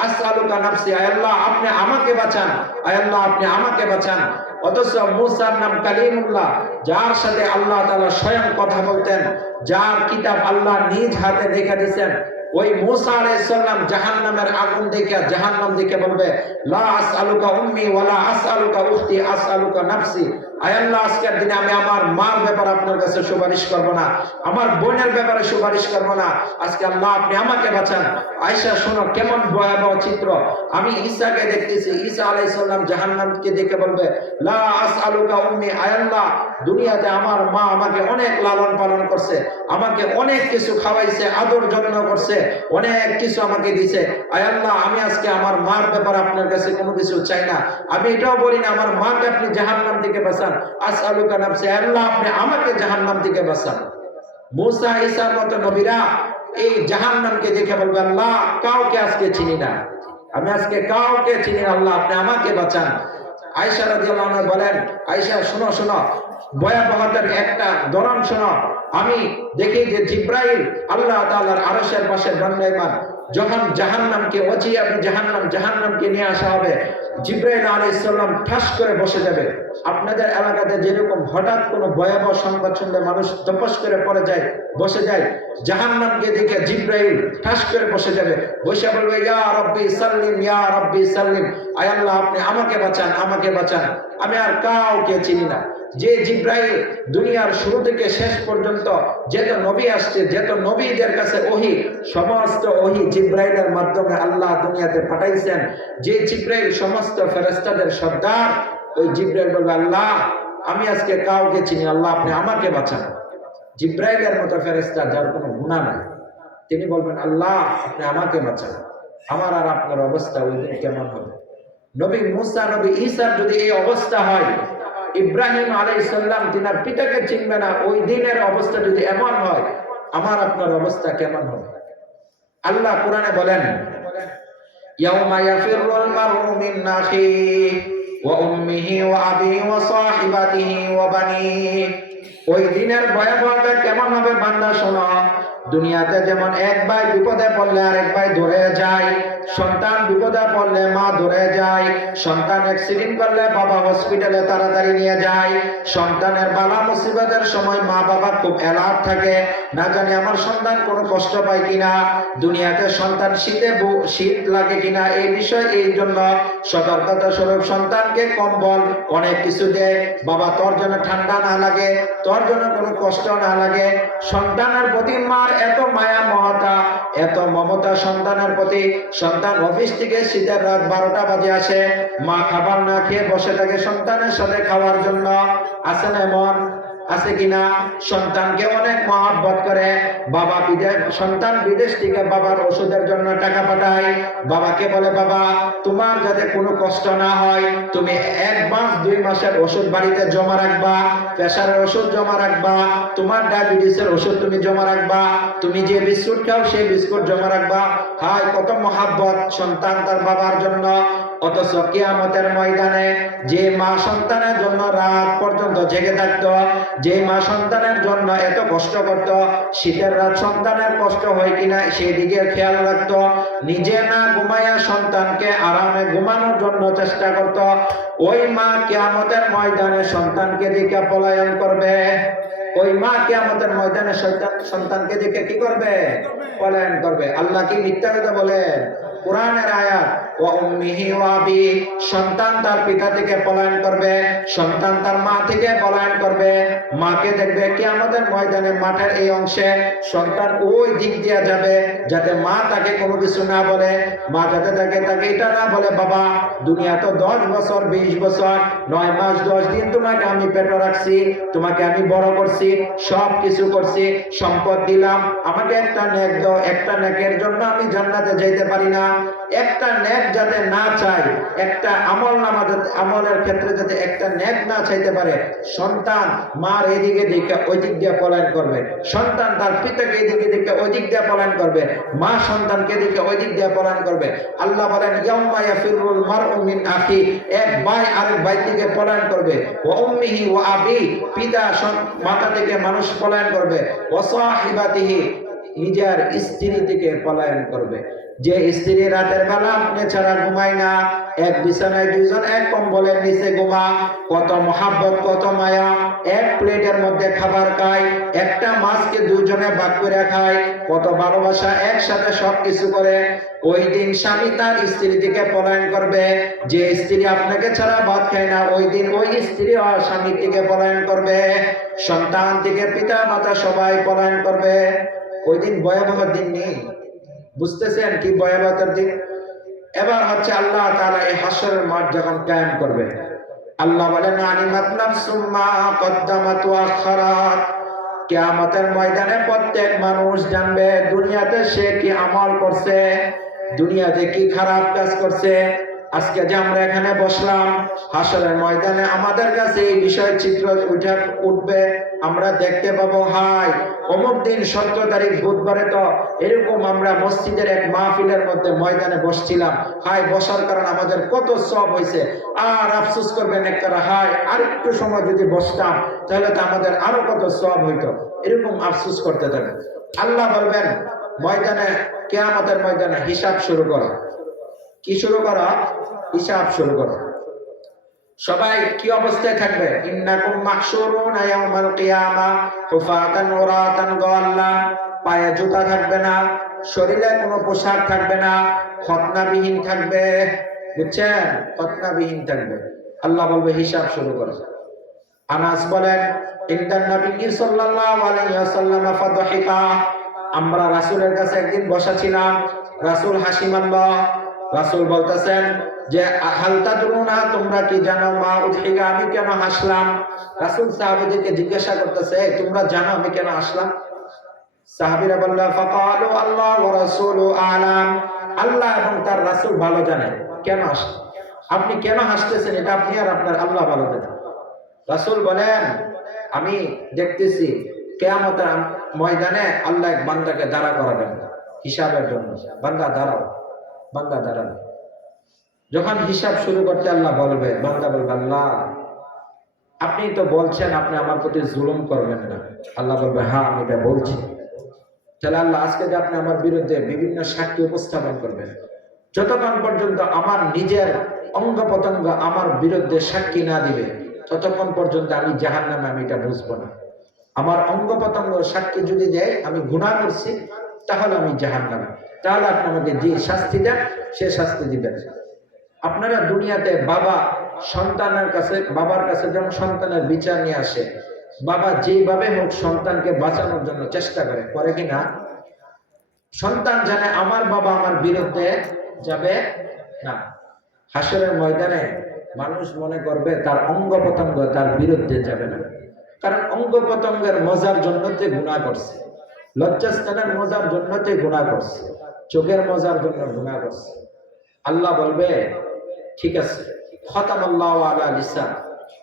আসআলুকা নাফসি, আয় আল্লাহ আপনি আমাকে বাঁচান, আয় আল্লাহ আপনি আমাকে বাঁচান। অথচ মূসার নাম কালিমুল্লাহ, যার সাথে আল্লাহ তাআলা স্বয়ং কথা বলতেন, যার কিতাব আল্লাহ নিজ হাতে রেখে দিয়েছেন, ওই মূসা আলাইহিস সালাম জাহান্নামের আগুন দেখে, জাহান্নাম দেখে বলবে, লা আসআলুকা উম্মি ওয়ালা আসআলুকা উখতি, আসআলুকা নাফসি, আয় আল্লাহ আজকের দিনে আমি আমার মার ব্যাপারে আপনার কাছে সুপারিশ করব না, আমার বোনের ব্যাপারে সুপারিশ করব না, আজকে আল্লাহ আপনি আমাকে বাঁচান। আয়েশা, শোনো কেমন ভয়াবহ চিত্র, আমি ঈসাকে দেখতেছি, ঈসা আলাইহিস সালাম জাহান্নামকে দেখে বলবে, লা আসআলুকা উম্মি, আয় আল্লাহ দুনিয়াতে আমার মা আমাকে অনেক লালন পালন করছে, আমাকে অনেক কিছু খাওয়াইছে, আদর যত্ন করছে, অনেক কিছু আমাকে দিয়েছে, আয় আল্লাহ আমি আজকে আমার মার ব্যাপারে আপনার কাছে কোনো কিছু চাই না, আমি এটাও বলি না আমার মাকে আপনি জাহান্নাম থেকে বাঁচান, আসআলুকা নাফসি, আল্লাহ আপনি আমাকে জাহান্নাম থেকে বাঁচান। মূসা ঈসার মতো নবীরা এই জাহান্নামকে দেখে বলবে, আল্লাহ কাউকে আজকে চিনি না, আমি আজকে কাউকে চিনি না, আল্লাহ আপনি আমাকে বাঁচান। আয়েশা রাদিয়াল্লাহু আনহা বলেন, আয়েশা শোনো শোনো, ভয়াবহতার একটা ধরন শোনো, আমি দেখি যে জিব্রাইল আল্লাহ তাআলার আরশের পাশে দণ্ডায়মান, যখন জাহান্নামকে ওয়াজিআ বিজাহান্নাম, জাহান্নামকে নিয়ে আসা হবে, জিব্রাইল আলাইহিস সালাম ঠাস করে বসে যাবে। আপনাদের এলাকাতে যেরকম হঠাৎ কোনো ভয়াবহ সংবাদ শুনলে মানুষ তপস করে পড়ে যায়, বসে যায়, জাহান্নামকে দেখে জিব্রাইল ঠাস করে বসে যাবে, বসে বলবে, ইয়া রাব্বি সাল্লিম, ইয়া রাব্বি সাল্লিম, আয় আল্লাহ আপনি আমাকে বাঁচান, আমাকে বাঁচান, আমি আর কাউকে চিনি না। যে জিব্রাইল দুনিয়ার শুরু থেকে শেষ পর্যন্ত যত নবী আসছে, যত নবীদের কাছে ওহী, সমস্ত ওহী জিব্রাইলের মাধ্যমে আল্লাহ দুনিয়াতে পাঠাইছেন, যে জিব্রাইল সমস্ত ফেরেশতাদের সর্দার, ওই জিব্রাইল বলবে, আল্লাহ আমি আজকে কাউকে চিনি, আল্লাহ আপনি আমাকে বাঁচান। জিব্রাইলের মতো ফেরেশতা যার কোনো গুনাহ নাই, তিনি বলবেন, আল্লাহ আপনি আমাকে বাঁচান। আমার আর আপনার অবস্থা ওই দিন কেমন হবে? নবী মূসা, নবী ঈসার যদি এই অবস্থা হয়, ইব্রাহিম আলাইহিস সালাম তিনার পিতাকে চিনবে না, ওই দিনের অবস্থা যদি এমন হয়, আমার আপনার অবস্থা কেমন হবে? আল্লাহ কোরআনে বলেন, ইয়াউমা ইয়াফিরুল মারউ মিন আখিহি ওয়া উম্মিহি ওয়া আবিহি ওয়া সাহিবাতিহি ওয়া বানিহি, ওই দিনের ভয়াবহতা কেমন হবে বান্দা শোনো, দুনিয়াতে যেমন এক ভাই বিপদে পড়লে আরেক ভাই ধরে যায়, সন্তান বিপদে পড়লে মা ধরে যায়, সন্তান অ্যাক্সিডেন্ট করলে বাবা হসপিটালে তাড়াতাড়ি নিয়ে যায়, সন্তানের বালা মুসিবতের সময় মা বাবা খুব অ্যালার্ট থাকে, না জানি আমার সন্তান কোনো কষ্ট পায় কিনা, দুনিয়াতে সন্তান শীত লাগে কিনা এই বিষয়, এই জন্য সতর্কতা স্বরূপ সন্তানকে কম্বল অনেক কিছু দেয়, বাবা তোর জন্য ঠান্ডা না লাগে, তোর জন্য কোনো কষ্ট না লাগে। সন্তানের প্রতি মার এত মায়া মমতা, এত মমতা সন্তানের প্রতি। সন্তান অফিস থেকে শীতের রাত 12টা বাজে আসে, মা খাবার না খেয়ে বসে থাকে সন্তানের সাথে খাওয়ার জন্য। আছে না এমন? আছে কিনা? সন্তানকে অনেক মহব্বত করে, বাবা সন্তান বিদেশ থেকে বাবার ওষুধের জন্য টাকা পাঠায়, বাবাকে বলে বাবা তোমার যাতে কোনো কষ্ট না হয় তুমি 1 মাস 2 মাসের ওষুধ বাড়িতে জমা রাখবা, প্রেসারের ওষুধ জমা রাখবা, তোমার ডায়াবেটিসের ওষুধ তুমি জমা রাখবা, তুমি যে বিস্কুট খাও সেই বিস্কুট জমা রাখবা। হায় কত মহব্বত সন্তান তার বাবার জন্য। অথচ কিয়ামতের ময়দানে যে মা সন্তানের জন্য রাত পর্যন্ত জেগে থাকতো, যে মা সন্তানের জন্য এত কষ্ট করত, শীতের রাত সন্তানের কষ্ট হয় কিনা সেই দিকে খেয়াল রাখতো, নিজে না ঘুমাইয়া সন্তানকে আরামে ঘুমানোর জন্য চেষ্টা করত, ওই মা কিয়ামতের ময়দানে সন্তানকে দিকে পলায়ন করবে। ওই মা কিয়ামতের ময়দানে সন্তানকে দিকে কি করবে? পলায়ন করবে। আল্লাহ কি মিথ্যা কথা বলেন? কোরআনের আয়াত, ওয়া উম্মিহি ওয়া আবি, সন্তান তার পিতা থেকে পলায়ন করবে, সন্তান তার মা থেকে পলায়ন করবে। মাকে দেখবে কিয়ামতের ময়দানে মাঠের এই অংশে সন্তান ওই দিক দিয়ে যাবে যাতে মা তাকে কোনো কিছু না বলে, মা যাতে তাকে এটা না বলে বাবা দুনিয়া তো 10 বছর 20 বছর 9 মাস 10 দিন তোমাকে আমি পেটে রাখছি, তোমাকে আমি বড় করছি, সব কিছু করছি, সম্পদ দিলাম, আমাকে একটা নেক দাও, একটা নেকের জন্য আমি জান্নাতে যেতে পারি না, একটা নেক যাতে না চাই, একটা আমলের ক্ষেত্রে যাতে একটা নেক না চাইতে পারে, সন্তান মার এদিকে দিকে ওই দিক দিয়ে পলায়ন করবে, সন্তান তার পিতাকে এদিকে দিকে ওই দিক দিয়ে পলায়ন করবে, মা সন্তানকে দিকে ওই দিক দিয়ে পলায়ন করবে। আল্লাহ বলেন ইয়াউমা ইয়াফিরুল মারউ মিন আখি, এক ভাই আরেক ভাই থেকে পলায়ন করবে, ওয়া উম্মিহি ওয়া আবি, পিতা মাতা থেকে মানুষ পলায়ন করবে, ওয়া সাহিবাতিহি, নিজের স্ত্রী থেকে পলায়ন করবে। যে স্ত্রী রাতের বেলা আপনি ছাড়া ঘুমায় না, এক বিছানায় দুইজন এক কম্বলের নিচে ঘুমা, কত মহাব্বত কত মায়া, এক প্লেটের মধ্যে খাবার খায়, একটা মাছকে দুজনে ভাগ করে খায়, কত ভালোবাসা, একসাথে সব কিছু করে। ওই দিন স্বামী তার স্ত্রী থেকে পলায়ন করবে। যে স্ত্রী আপনাকে ছাড়া ভাত খায় না, ওই দিন ওই স্ত্রী আর স্বামী থেকে পলায়ন করবে, সন্তান থেকে পিতা মাতা সবাই পলায়ন করবে। ওই দিন ভয়াবহ দিন নেই, বুঝতেছেন কি ভয়াবহতার দিন? এবার হচ্ছে আল্লাহ তাআলা এই হাসরের মাঠ যখন কায়েম করবে, আল্লাহ বলেন আলিমাত নাফসুম মা কদ্দামাত ওয়া আখারাত, কিয়ামতের ময়দানে প্রত্যেক মানুষ জানবে দুনিয়াতে সে কি আমল করছে, দুনিয়াতে কি খারাপ কাজ করছে। আজকে যে আমরা এখানে বসলাম, হাসরের ময়দানে আমাদের কাছে এই বিষয় চিত্র উঠবে, আমরা দেখতে পাবো হাই অমুক দিন 17 তারিখ বুধবারে তো এরকম আমরা মসজিদের এক মাহফিলের মধ্যে ময়দানে বসছিলাম, হাই বসার কারণে আমাদের কত সওয়াব হয়েছে। আর আফসোস করবেন একটা, হাই আর একটু সময় যদি বসতাম তাহলে তো আমাদের আরো কত সওয়াব হইতো, এরকম আফসোস করতে থাকবে। আল্লাহ বলবেন ময়দানে, কিয়ামতের ময়দানে হিসাব শুরু করো। কি শুরু করো? হিসাব শুরু করো। সবাই কি অবস্থায় থাকবে? ইন্নাকুম মাহশুরুনা ইয়াউমাল কিয়ামা হুফাতান উরাতান গাল্লান, পায়ে জুতা থাকবে না, শরীরে কোনো পোশাক থাকবে না, খতনাবিহীন থাকবে, বুঝছেন? খতনাবিহীন থাকবে। আল্লাহ বলবে হিসাব শুরু করো। আনাস বলেন ইন্দান নবী সাল্লাল্লাহু আলাইহি ওয়াসাল্লাম ফাদহিকা, আমরা রাসূলের কাছে একদিন বসা ছিলাম, রাসূল হাসি মারল। রাসূল বলতেছেন যে হাল তাদরুনা, তোমরা কি জানো মা উদহিকা, আমি কেন হাসলাম? রাসূল সাহাবীদেরকে জিজ্ঞাসা করতেছে তোমরা জানো আমি কেন হাসলাম? সাহাবীরা বলল ফাকালু আল্লাহ ওয়া রাসূলু আলাম, আল্লাহ এবং তার রাসূল ভালো জানেন কেন হাসেন, আপনি কেন হাসতেছেন এটা আপনি আর আপনার আল্লাহ ভালো জানেন। রাসূল বলেন আমি দেখতেছি কিয়ামতের ময়দানে আল্লাহ এক বান্দাকে দাঁড়া করাবেন হিসাবের জন্য। বান্দা দাঁড়াও, বান্দা দাঁড়াও। যখন হিসাব শুরু করতে আল্লাহ বলবে, বান্দা বলবে আল্লাহ আপনি তো বলছেন আপনি আমার প্রতি জুলুম করবেন না। আল্লাহ বলবে হ্যাঁ আমি এটা বলছি। তাহলে আল্লাহ আজকে যে আপনি আমার বিরুদ্ধে বিভিন্ন সাক্ষী উপস্থাপন করবেন, যতক্ষণ পর্যন্ত আমার নিজের অঙ্গ প্রত্যঙ্গ আমার বিরুদ্ধে সাক্ষী না দিবে ততক্ষণ পর্যন্ত আমি জাহান্নামে আমি এটা বুঝবো না। আমার অঙ্গ প্রত্যঙ্গ সাক্ষী যদি দেয় আমি গুনাহ করছি, তাহলে আমি জাহান্নামে। তাহলে আপনি আমাকে যে শাস্তি দেন সে শাস্তি দিবেন। আপনারা দুনিয়াতে বাবা সন্তানের কাছে, বাবার কাছে যখন সন্তানের বিচার নিয়ে আসে, বাবা যেভাবে হোক সন্তানকে বাঁচানোর জন্য চেষ্টা করে কিনা? সন্তান জানে আমার বাবা আমার বিরুদ্ধে যাবে না। হাসরের ময়দানে মানুষ মনে করবে তার অঙ্গ প্রত্যঙ্গ তার বিরুদ্ধে যাবে না, কারণ অঙ্গ প্রত্যঙ্গের মজার জন্য তে গুনাহ করছে, লজ্জাস্থানের মজার জন্য তে গুনাহ করছে, চোখের মজার জন্য গুনাহ করছে। আল্লাহ বলবে ঠিক আছে, খতামাল্লাহু আলা লিসান,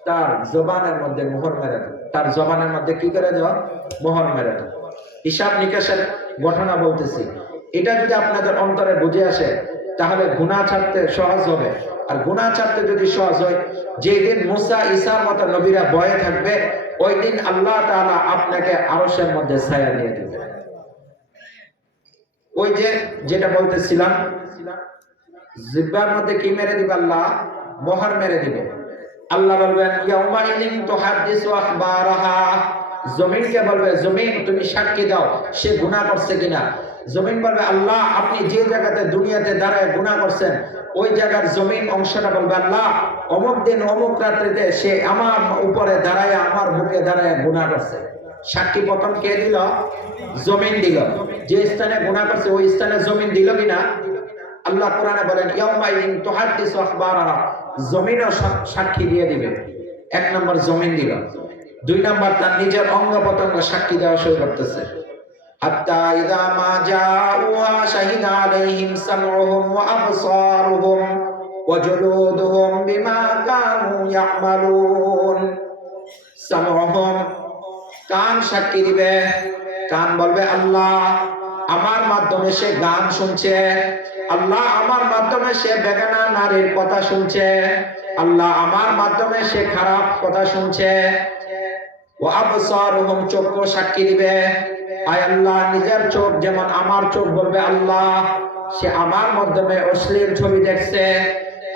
তার জবানের মধ্যে মোহর মেরে দাও। তার জবানের মধ্যে কি করে দাও? মোহর মেরে দাও। হিসাব নিকাশের ঘটনা বলতেছি, এটা যদি আপনাদের অন্তরে বুঝে আসে তাহলে গুনাহ ছাড়তে সহজ হবে। আর গুনাহ ছাড়তে যদি সহজ হয়, যেদিন মুসা ঈসার মতো নবীরা ভয়ে থাকবে, ওই দিন আল্লাহ তাআলা আপনাকে আরশের মধ্যে ছায়া দিয়ে দেবে। ওই যে যেটা বলতেছিলাম, জিহ্বার মধ্যে কি মেরে দিবে? আল্লাহ মোহর মেরে দিবে। আল্লাহ বলবেন ইয়াউমা ইযিন তুহাদ্দিসু আখবারাহা, জমিনকে বলবে জমিন তুমি সাক্ষী দাও সে গুনাহ করছে কিনা। জমিন বলবে আল্লাহ আপনি যে জায়গাতে দুনিয়াতে দাঁড়ায় গুনাহ করছেন, ওই জায়গার জমিন অংশটা বলবে আল্লাহ অমুক দিন অমুক রাত্রিতে সে আমার উপরে দাঁড়ায়, আমার বুকে দাঁড়ায় গুনাহ করছে। সাক্ষী প্রথম কে দিল? জমিন দিল। যে স্থানে গুনাহ করছে ওই স্থানে জমিন দিল কিনা? আল্লাহ কোরআনে বলেন ইয়াউমা ইযিন তুহাদ্দিসু আখবারাহা, জমিনও সাক্ষী দিয়ে দিবে। এক নম্বর জমিন দিল। দুই নম্বর তার নিজের অঙ্গ প্রত্যঙ্গ সাক্ষী দেওয়া শুরু করতেছে। হাত্তা ইযা মা জাউহা শাহিদা আলাইহিম সামউহুম ওয়া আবসারুহুম ওয়া জুলুদুহুম বিমা কানু ইয়ামালুন। সামউহুম কান সাক্ষী দিবে। কান বলবে আল্লাহ আমার মাধ্যমে সে গান শুনছে, আল্লাহ আমার মাধ্যমে সে বেগানা নারীর কথা শুনছে, আল্লাহ আমার মাধ্যমে সে খারাপ কথা শুনছে। ও আবসারুহুম চোখ সাক্ষী দিবে। আয় আল্লাহ নিজের চোখ যেমন আমার চোখ বলবে আল্লাহ সে আমার মাধ্যমে অশ্লীল ছবি দেখছে,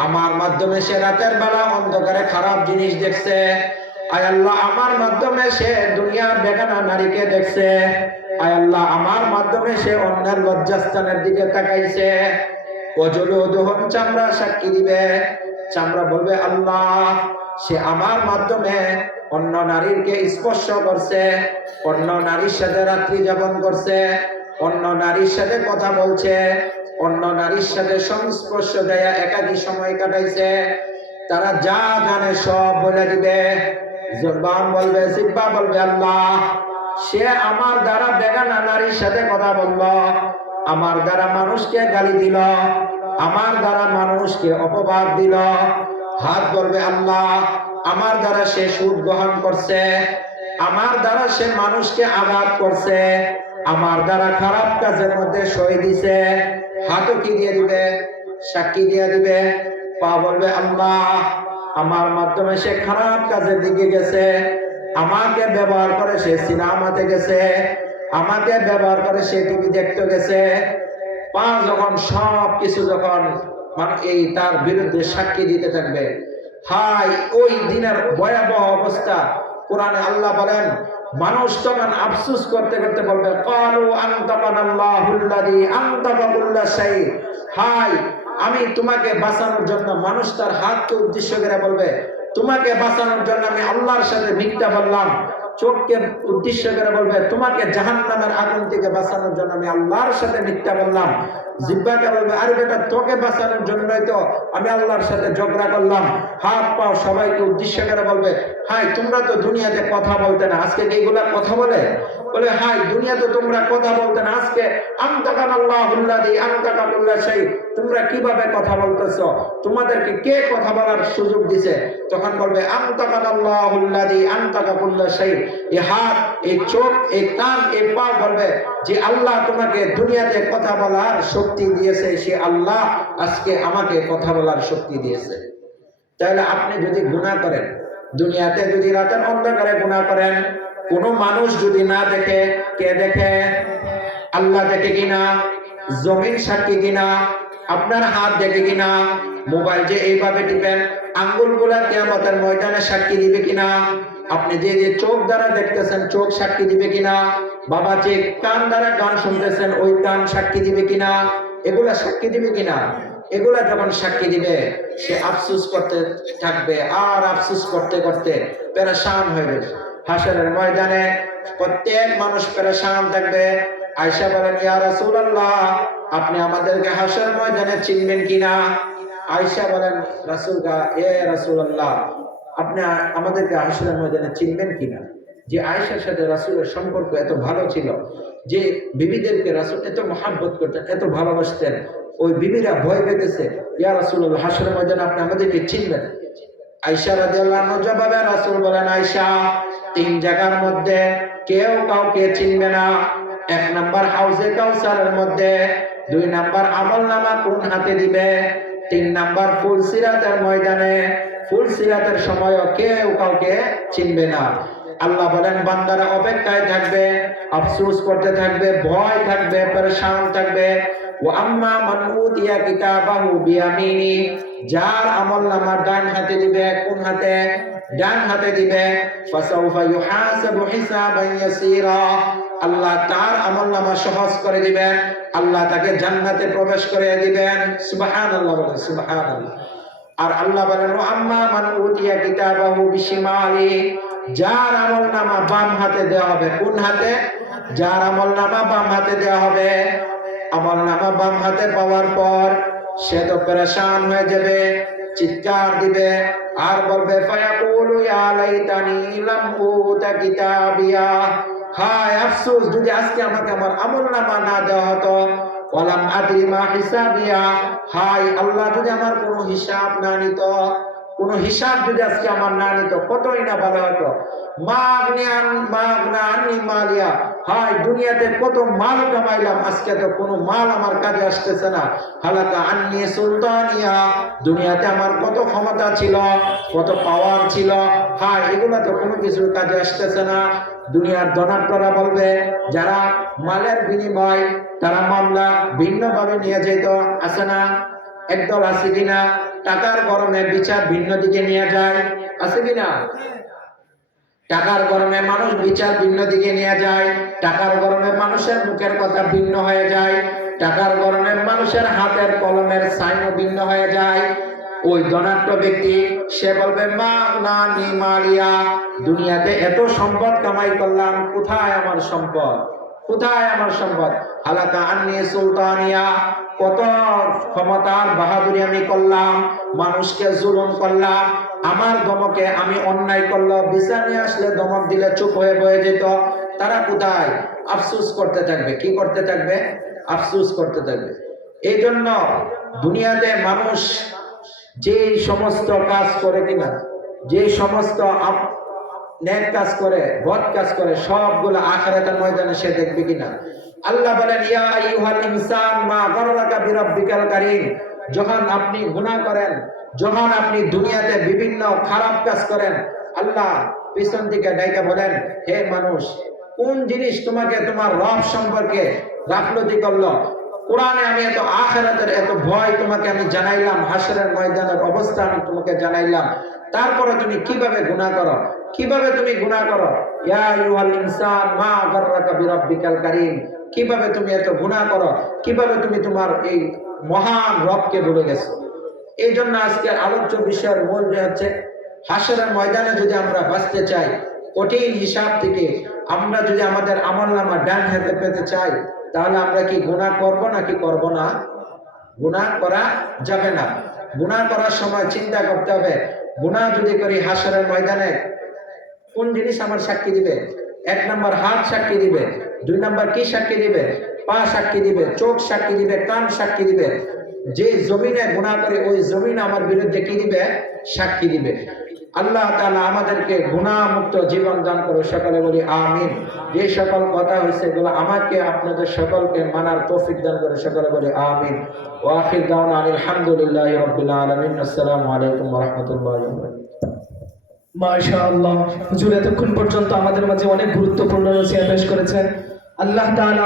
আমার মাধ্যমে সে রাতের বেলা অন্ধকারে খারাপ জিনিস দেখছে। আয় আল্লাহ আমার মাধ্যমে সে দুনিয়ার বেগানা নারীকে দেখছে। আয় আল্লাহ আমার মাধ্যমে সে অন্যের লজ্জাস্থানের দিকে তাকাইছে। ওয়াজুলুদুহুম চামড়া সাক্ষী দিবে। চামড়া বলবে আল্লাহ সে আমার মাধ্যমে অন্য নারীকে স্পর্শ করছে, অন্য নারীর সাথে রাত্রি যাপন করছে, অন্য নারীর সাথে কথা বলছে, অন্য নারীর সাথে সংস্পর্শ দেয়া একাকী সময় কাটাইছে। তারা যা জানে সব বলে দিবে। জবান বলবে, জিহ্বা বলবে আল্লাহ সে আমার দ্বারা বেগানা নারীর সাথে কথা বলল, আমার দ্বারা মানুষকে গালি দিল, আমার দ্বারা মানুষকে অপবাদ দিল। হাত বলবে আল্লাহ আমার দ্বারা সে সুদ গ্রহণ করছে, আমার দ্বারা সে মানুষকে আঘাত করছে, আমার দ্বারা খারাপ কাজের মধ্যে সই দিছে। হাতও কি দিয়ে দিবে? সাক্ষী দিয়ে দিবে। পা বলবে আল্লাহ আমার মাধ্যমে সে খারাপ কাজের দিকে গেছে, আমাকে ব্যবহার করে সে সিনেমাতে গেছে, আমাকে ব্যবহার করে সে টিভি দেখতে গেছে। পা যখন সব কিছু যখন এই তার বিরুদ্ধে সাক্ষী দিতে থাকবে, হাই ওই দিনের ভয়াবহ অবস্থা। কোরআনে আল্লাহ বলেন মানুষ তখন আফসোস করতে করতে বলবে ক্বালু আনতাকানাল্লাহুল্লাযী আনতাকা কুল্লা শাই। হাই আমি তোমাকে বাঁচানোর জন্য, মানুষ তার হাতকে উদ্দেশ্য করে বলবে তোমাকে বাঁচানোর জন্য আমি আল্লাহর সাথে মিথ্যা বললাম। চোখকে উদ্দেশ্য করে বলবে তোমাকে জাহান্নামের আগুন থেকে বাঁচানোর জন্য আমি আল্লাহর সাথে মিথ্যা বললাম। জিহ্বাকে বলবে আরে বেটা তোকে বাঁচানোর জন্যই তো আমি আল্লাহর সাথে ঝগড়া করলাম। হাত পাও সবাইকে উদ্দেশ্য করে বলবে হাই তোমরা তো দুনিয়াতে কথা বলতে না, আজকে এইগুলা কথা বলে? বলে হাই দুনিয়াতে তোমরা কথা বলতে না, আজকে আনতাকানাল্লাহুল্লাযী আনতাকা কুল্লা শাই, তোমরা কিভাবে কথা বলতেছো? তোমাদেরকে কে কথা বলার সুযোগ দিছে? তখন বলবে আনতাকানাল্লাহুল্লাযী আনতাকা কুল্লা শাই। এই হাত, এই চোখ, এই কান, এই পা বলবে যে আল্লাহ তোমাকে দুনিয়াতে কথা বলার শক্তি দিয়েছে, সে আল্লাহ আজকে আমাকে কথা বলার শক্তি দিয়েছে। তাহলে আপনি যদি গুনাহ করেন, দুনিয়াতে যদি রাতের অন্ধকারে গুনাহ করেন, কোনো মানুষ যদি না দেখে, কে দেখে? আল্লাহ দেখে কিনা, জমিন সাক্ষী কিনা, আপনার হাত দেখে কিনা, মোবাইল যে এইভাবে টিপেন আঙ্গুলগুলা কিয়ামতের ময়দানে সাক্ষী দিবে কিনা, আপনি যে যে চোখ দ্বারা দেখতেছেন চোখ সাক্ষী দিবে কিনা, বাবা যে কান দ্বারা গান শুনতেছেন ওই কান সাক্ষী দিবে কিনা, এগুলা সাক্ষী দিবে কিনা। এগুলা যখন সাক্ষী দিবে সে আফসোস করতে থাকবে, আর আফসোস করতে করতে পেরেশান হয়ে যাবে। হাসরের ময়দানে প্রত্যেক মানুষ পেরেশান থাকবে। আয়েশা বলেন, ইয়া রাসূলুল্লাহ, আপনি আমাদেরকে হাসরের ময়দানে চিনবেন কিনা? আয়েশা বলেন, রাসূলুল্লাহ, আপনি আমাদেরকে হাসরের ময়দানে চিনবেন কিনা? যে আয়েশার সাথে রাসূলের সম্পর্ক এত ভালো ছিল, যে বিবিদেরকে রাসূল এত মহব্বত করতেন, এত ভালোবাসতেন, ওই বিবিরা ভয় পেতেছে, ইয়া রাসূলুল্লাহ, হাসরের ময়দানে আপনি আমাদেরকে চিনবেন? আয়েশা রাদিয়াল্লাহু আনহা জবাবে রাসূল বলেন, আয়েশা, তিন জায়গার মধ্যে কেউ কাউকে চিনবে না। এক নাম্বার হাউজে কাউসারের মধ্যে, দুই নাম্বার আমলনামা কোন হাতে দিবে, তিন নাম্বার ফুলসিরাতের ময়দানে, ফুলসিরাতের সময়ও কেউ কাউকে চিনবে না। আল্লাহ বলেন, বান্দারা অপেক্ষায় থাকবে, আফসোস করতে থাকবে, ভয় থাকবে, পেরেশান থাকবে। ওয়া আম্মা মান উতিয়া কিতাবাহু বিয়ামিনি, যার আমলনামা ডান হাতে দিবে, কোন হাতে? ডান হাতে দিবে। ফাসাউফা ইউহাসাবু হিসাবান ইয়াসীরা, আল্লাহ তার আমলনামা সহজ করে দিবেন, আল্লাহ তাকে জান্নাতে প্রবেশ করে দিবেন। সুবহানাল্লাহ, বলেন সুবহানাল্লাহ। আর আল্লাহ বলেন, ওয়া আম্মা মান উতিয়া কিতাবাহু বিশিমালি, যার আমলনামা বাম হাতে দেওয়া হবে, কোন হাতে? যার আমলনামা বাম হাতে দেওয়া হবে, আমলনামা বাম হাতে পাওয়ার পর সে তো পেরেশান হয়ে যাবে, চিৎকার দিবে আর বলবে, ফায়াকুলু ইয়া লাইতানি লাম উতা কিতাবিয়া, হায় আফসোস, যদি আজকে আমাকে আমার আমলনামা না দেওয়া হতো। ওয়ালাম আদরি মা হিসাবিয়া, হায় আল্লাহ, যদি আমার কোনো হিসাব না নিত, কোন হিসাব যদি আজকে আমার না নিত, কতই না ভালো হতো। মালিয়া, হায় দুনিয়াতে কত মাল কামাইলাম, আজকে তো কোনো মাল আমার কাজে আসতেছে না। হালাকা আন্নি সুলতানিয়া, দুনিয়াতে আমার কত ক্ষমতা ছিল, কত পাওয়ার ছিল, হায় এগুলা তো কোনো কিছুর কাজে আসতেছে না। দুনিয়ার ধনাঢ্যরা বলবে, যারা মালের বিনিময় তারা মামলা ভিন্নভাবে নিয়ে যেত, আছে না? একদল আছে কিনা? টাকার গরমে বিচার ভিন্ন দিকে নিয়ে যায়, আছে কিনা? টাকার গরমে মানুষ বিচার ভিন্ন দিকে নিয়ে যায়, টাকার গরমে মানুষের মুখের কথা ভিন্ন হয়ে যায়, টাকার গরমে মানুষের হাতের কলমের সাইনও ভিন্ন হয়ে যায়। ওই ধনাঢ্য ব্যক্তি সে বলবে, মাগনানি মালিয়া, দুনিয়াতে এত সম্পদ কামাই করলাম, কোথায় আমার সম্পদ, কোথায় আমার সম্পদ? হালাকা আন্নি সুলতানিয়া, কত ক্ষমতার বাহাদুরি আমি করলাম, মানুষকে জুলুম করলাম, আমার ধমকে আমি অন্যায় করলাম, বিচার নিয়ে আসলে ধমক দিলে চুপ হয়ে বয়ে যেত, তারা কোথায়? আফসোস করতে থাকবে। কি করতে থাকবে? আফসোস করতে থাকবে। এই জন্য দুনিয়াতে মানুষ যে সমস্ত কাজ করে কিনা, যে সমস্ত নেক কাজ করে, বদ কাজ করে, সবগুলো আখিরাতের ময়দানে সে দেখবে কিনা। আল্লাহ বলেন, ইয়া আইয়ুহাল ইনসান মা গাররাকা বিরাব্বিকাল কারীম, যখন আপনি গুনাহ করেন, যখন আপনি দুনিয়াতে বিভিন্ন খারাপ কাজ করেন, আল্লাহ পিছন থেকে ডাইকা বলেন, হে মানুষ, কোন জিনিস তোমাকে তোমার রব সম্পর্কে গাফলতি করলো? কোরআনে আমি এত আখিরাতের এত ভয় তোমাকে আমি জানাইলাম, হাসরের ময়দানের অবস্থা আমি তোমাকে জানাইলাম, তারপরে তুমি কিভাবে গুনাহ করো, কিভাবে তুমি গুনাহ করো? ইয়া আইয়ুহাল ইনসান মা গাররাকা বিরাব্বিকাল কারীম, কিভাবে তুমি এত গুনাহ করো, কিভাবে তুমি তোমার এই মহান রবকে ভুলে গেছো। এই জন্য আজকে আলোচ্য বিষয়ের মূল হচ্ছে, হাসরের ময়দানে যদি আমরা বাঁচতে চাই কঠিন হিসাব থেকে, আমরা যদি আমাদের আমলনামা ডান হাতে পেতে চাই, তাহলে আমরা কি গুনাহ করব নাকি করব না? গুনাহ করা যাবে না। গুনাহ করার সময় চিন্তা করতে হবে, গুনাহ যদি করি হাসরের ময়দানে কোন জিনিস আমার সাক্ষী দিবে? এক নাম্বার হাত সাক্ষী দিবে, দুই নাম্বার কি সাক্ষী দিবে? পা সাক্ষী দিবে, চোখ সাক্ষী দিবে, কান সাক্ষী দিবে। যে জমিনে গুনাহ করে ওই জমিন আমার বিরুদ্ধে কি দিবে? সাক্ষী দিবে। আল্লাহ তাআলা আমাদেরকে গুনাহ মুক্ত জীবন দান করে, সকলে বলি আমিন। যে সকল কথা হয়েছে এগুলো আমাকে আপনাদের সকলকে মানার তৌফিক দান করে, সকলে বলি আমিন। ওয়া আখির দাওয়ানা আলহামদুলিল্লাহি রাব্বিল আলামিন। আসসালামু আলাইকুম ওয়া রাহমাতুল্লাহি ওয়া বারাকাতুহু। মাশাআল্লাহ, হুজুর এতক্ষণ পর্যন্ত আমাদের মাঝে অনেক গুরুত্বপূর্ণ নসিহত পেশ করেছেন। আল্লাহ তাআলা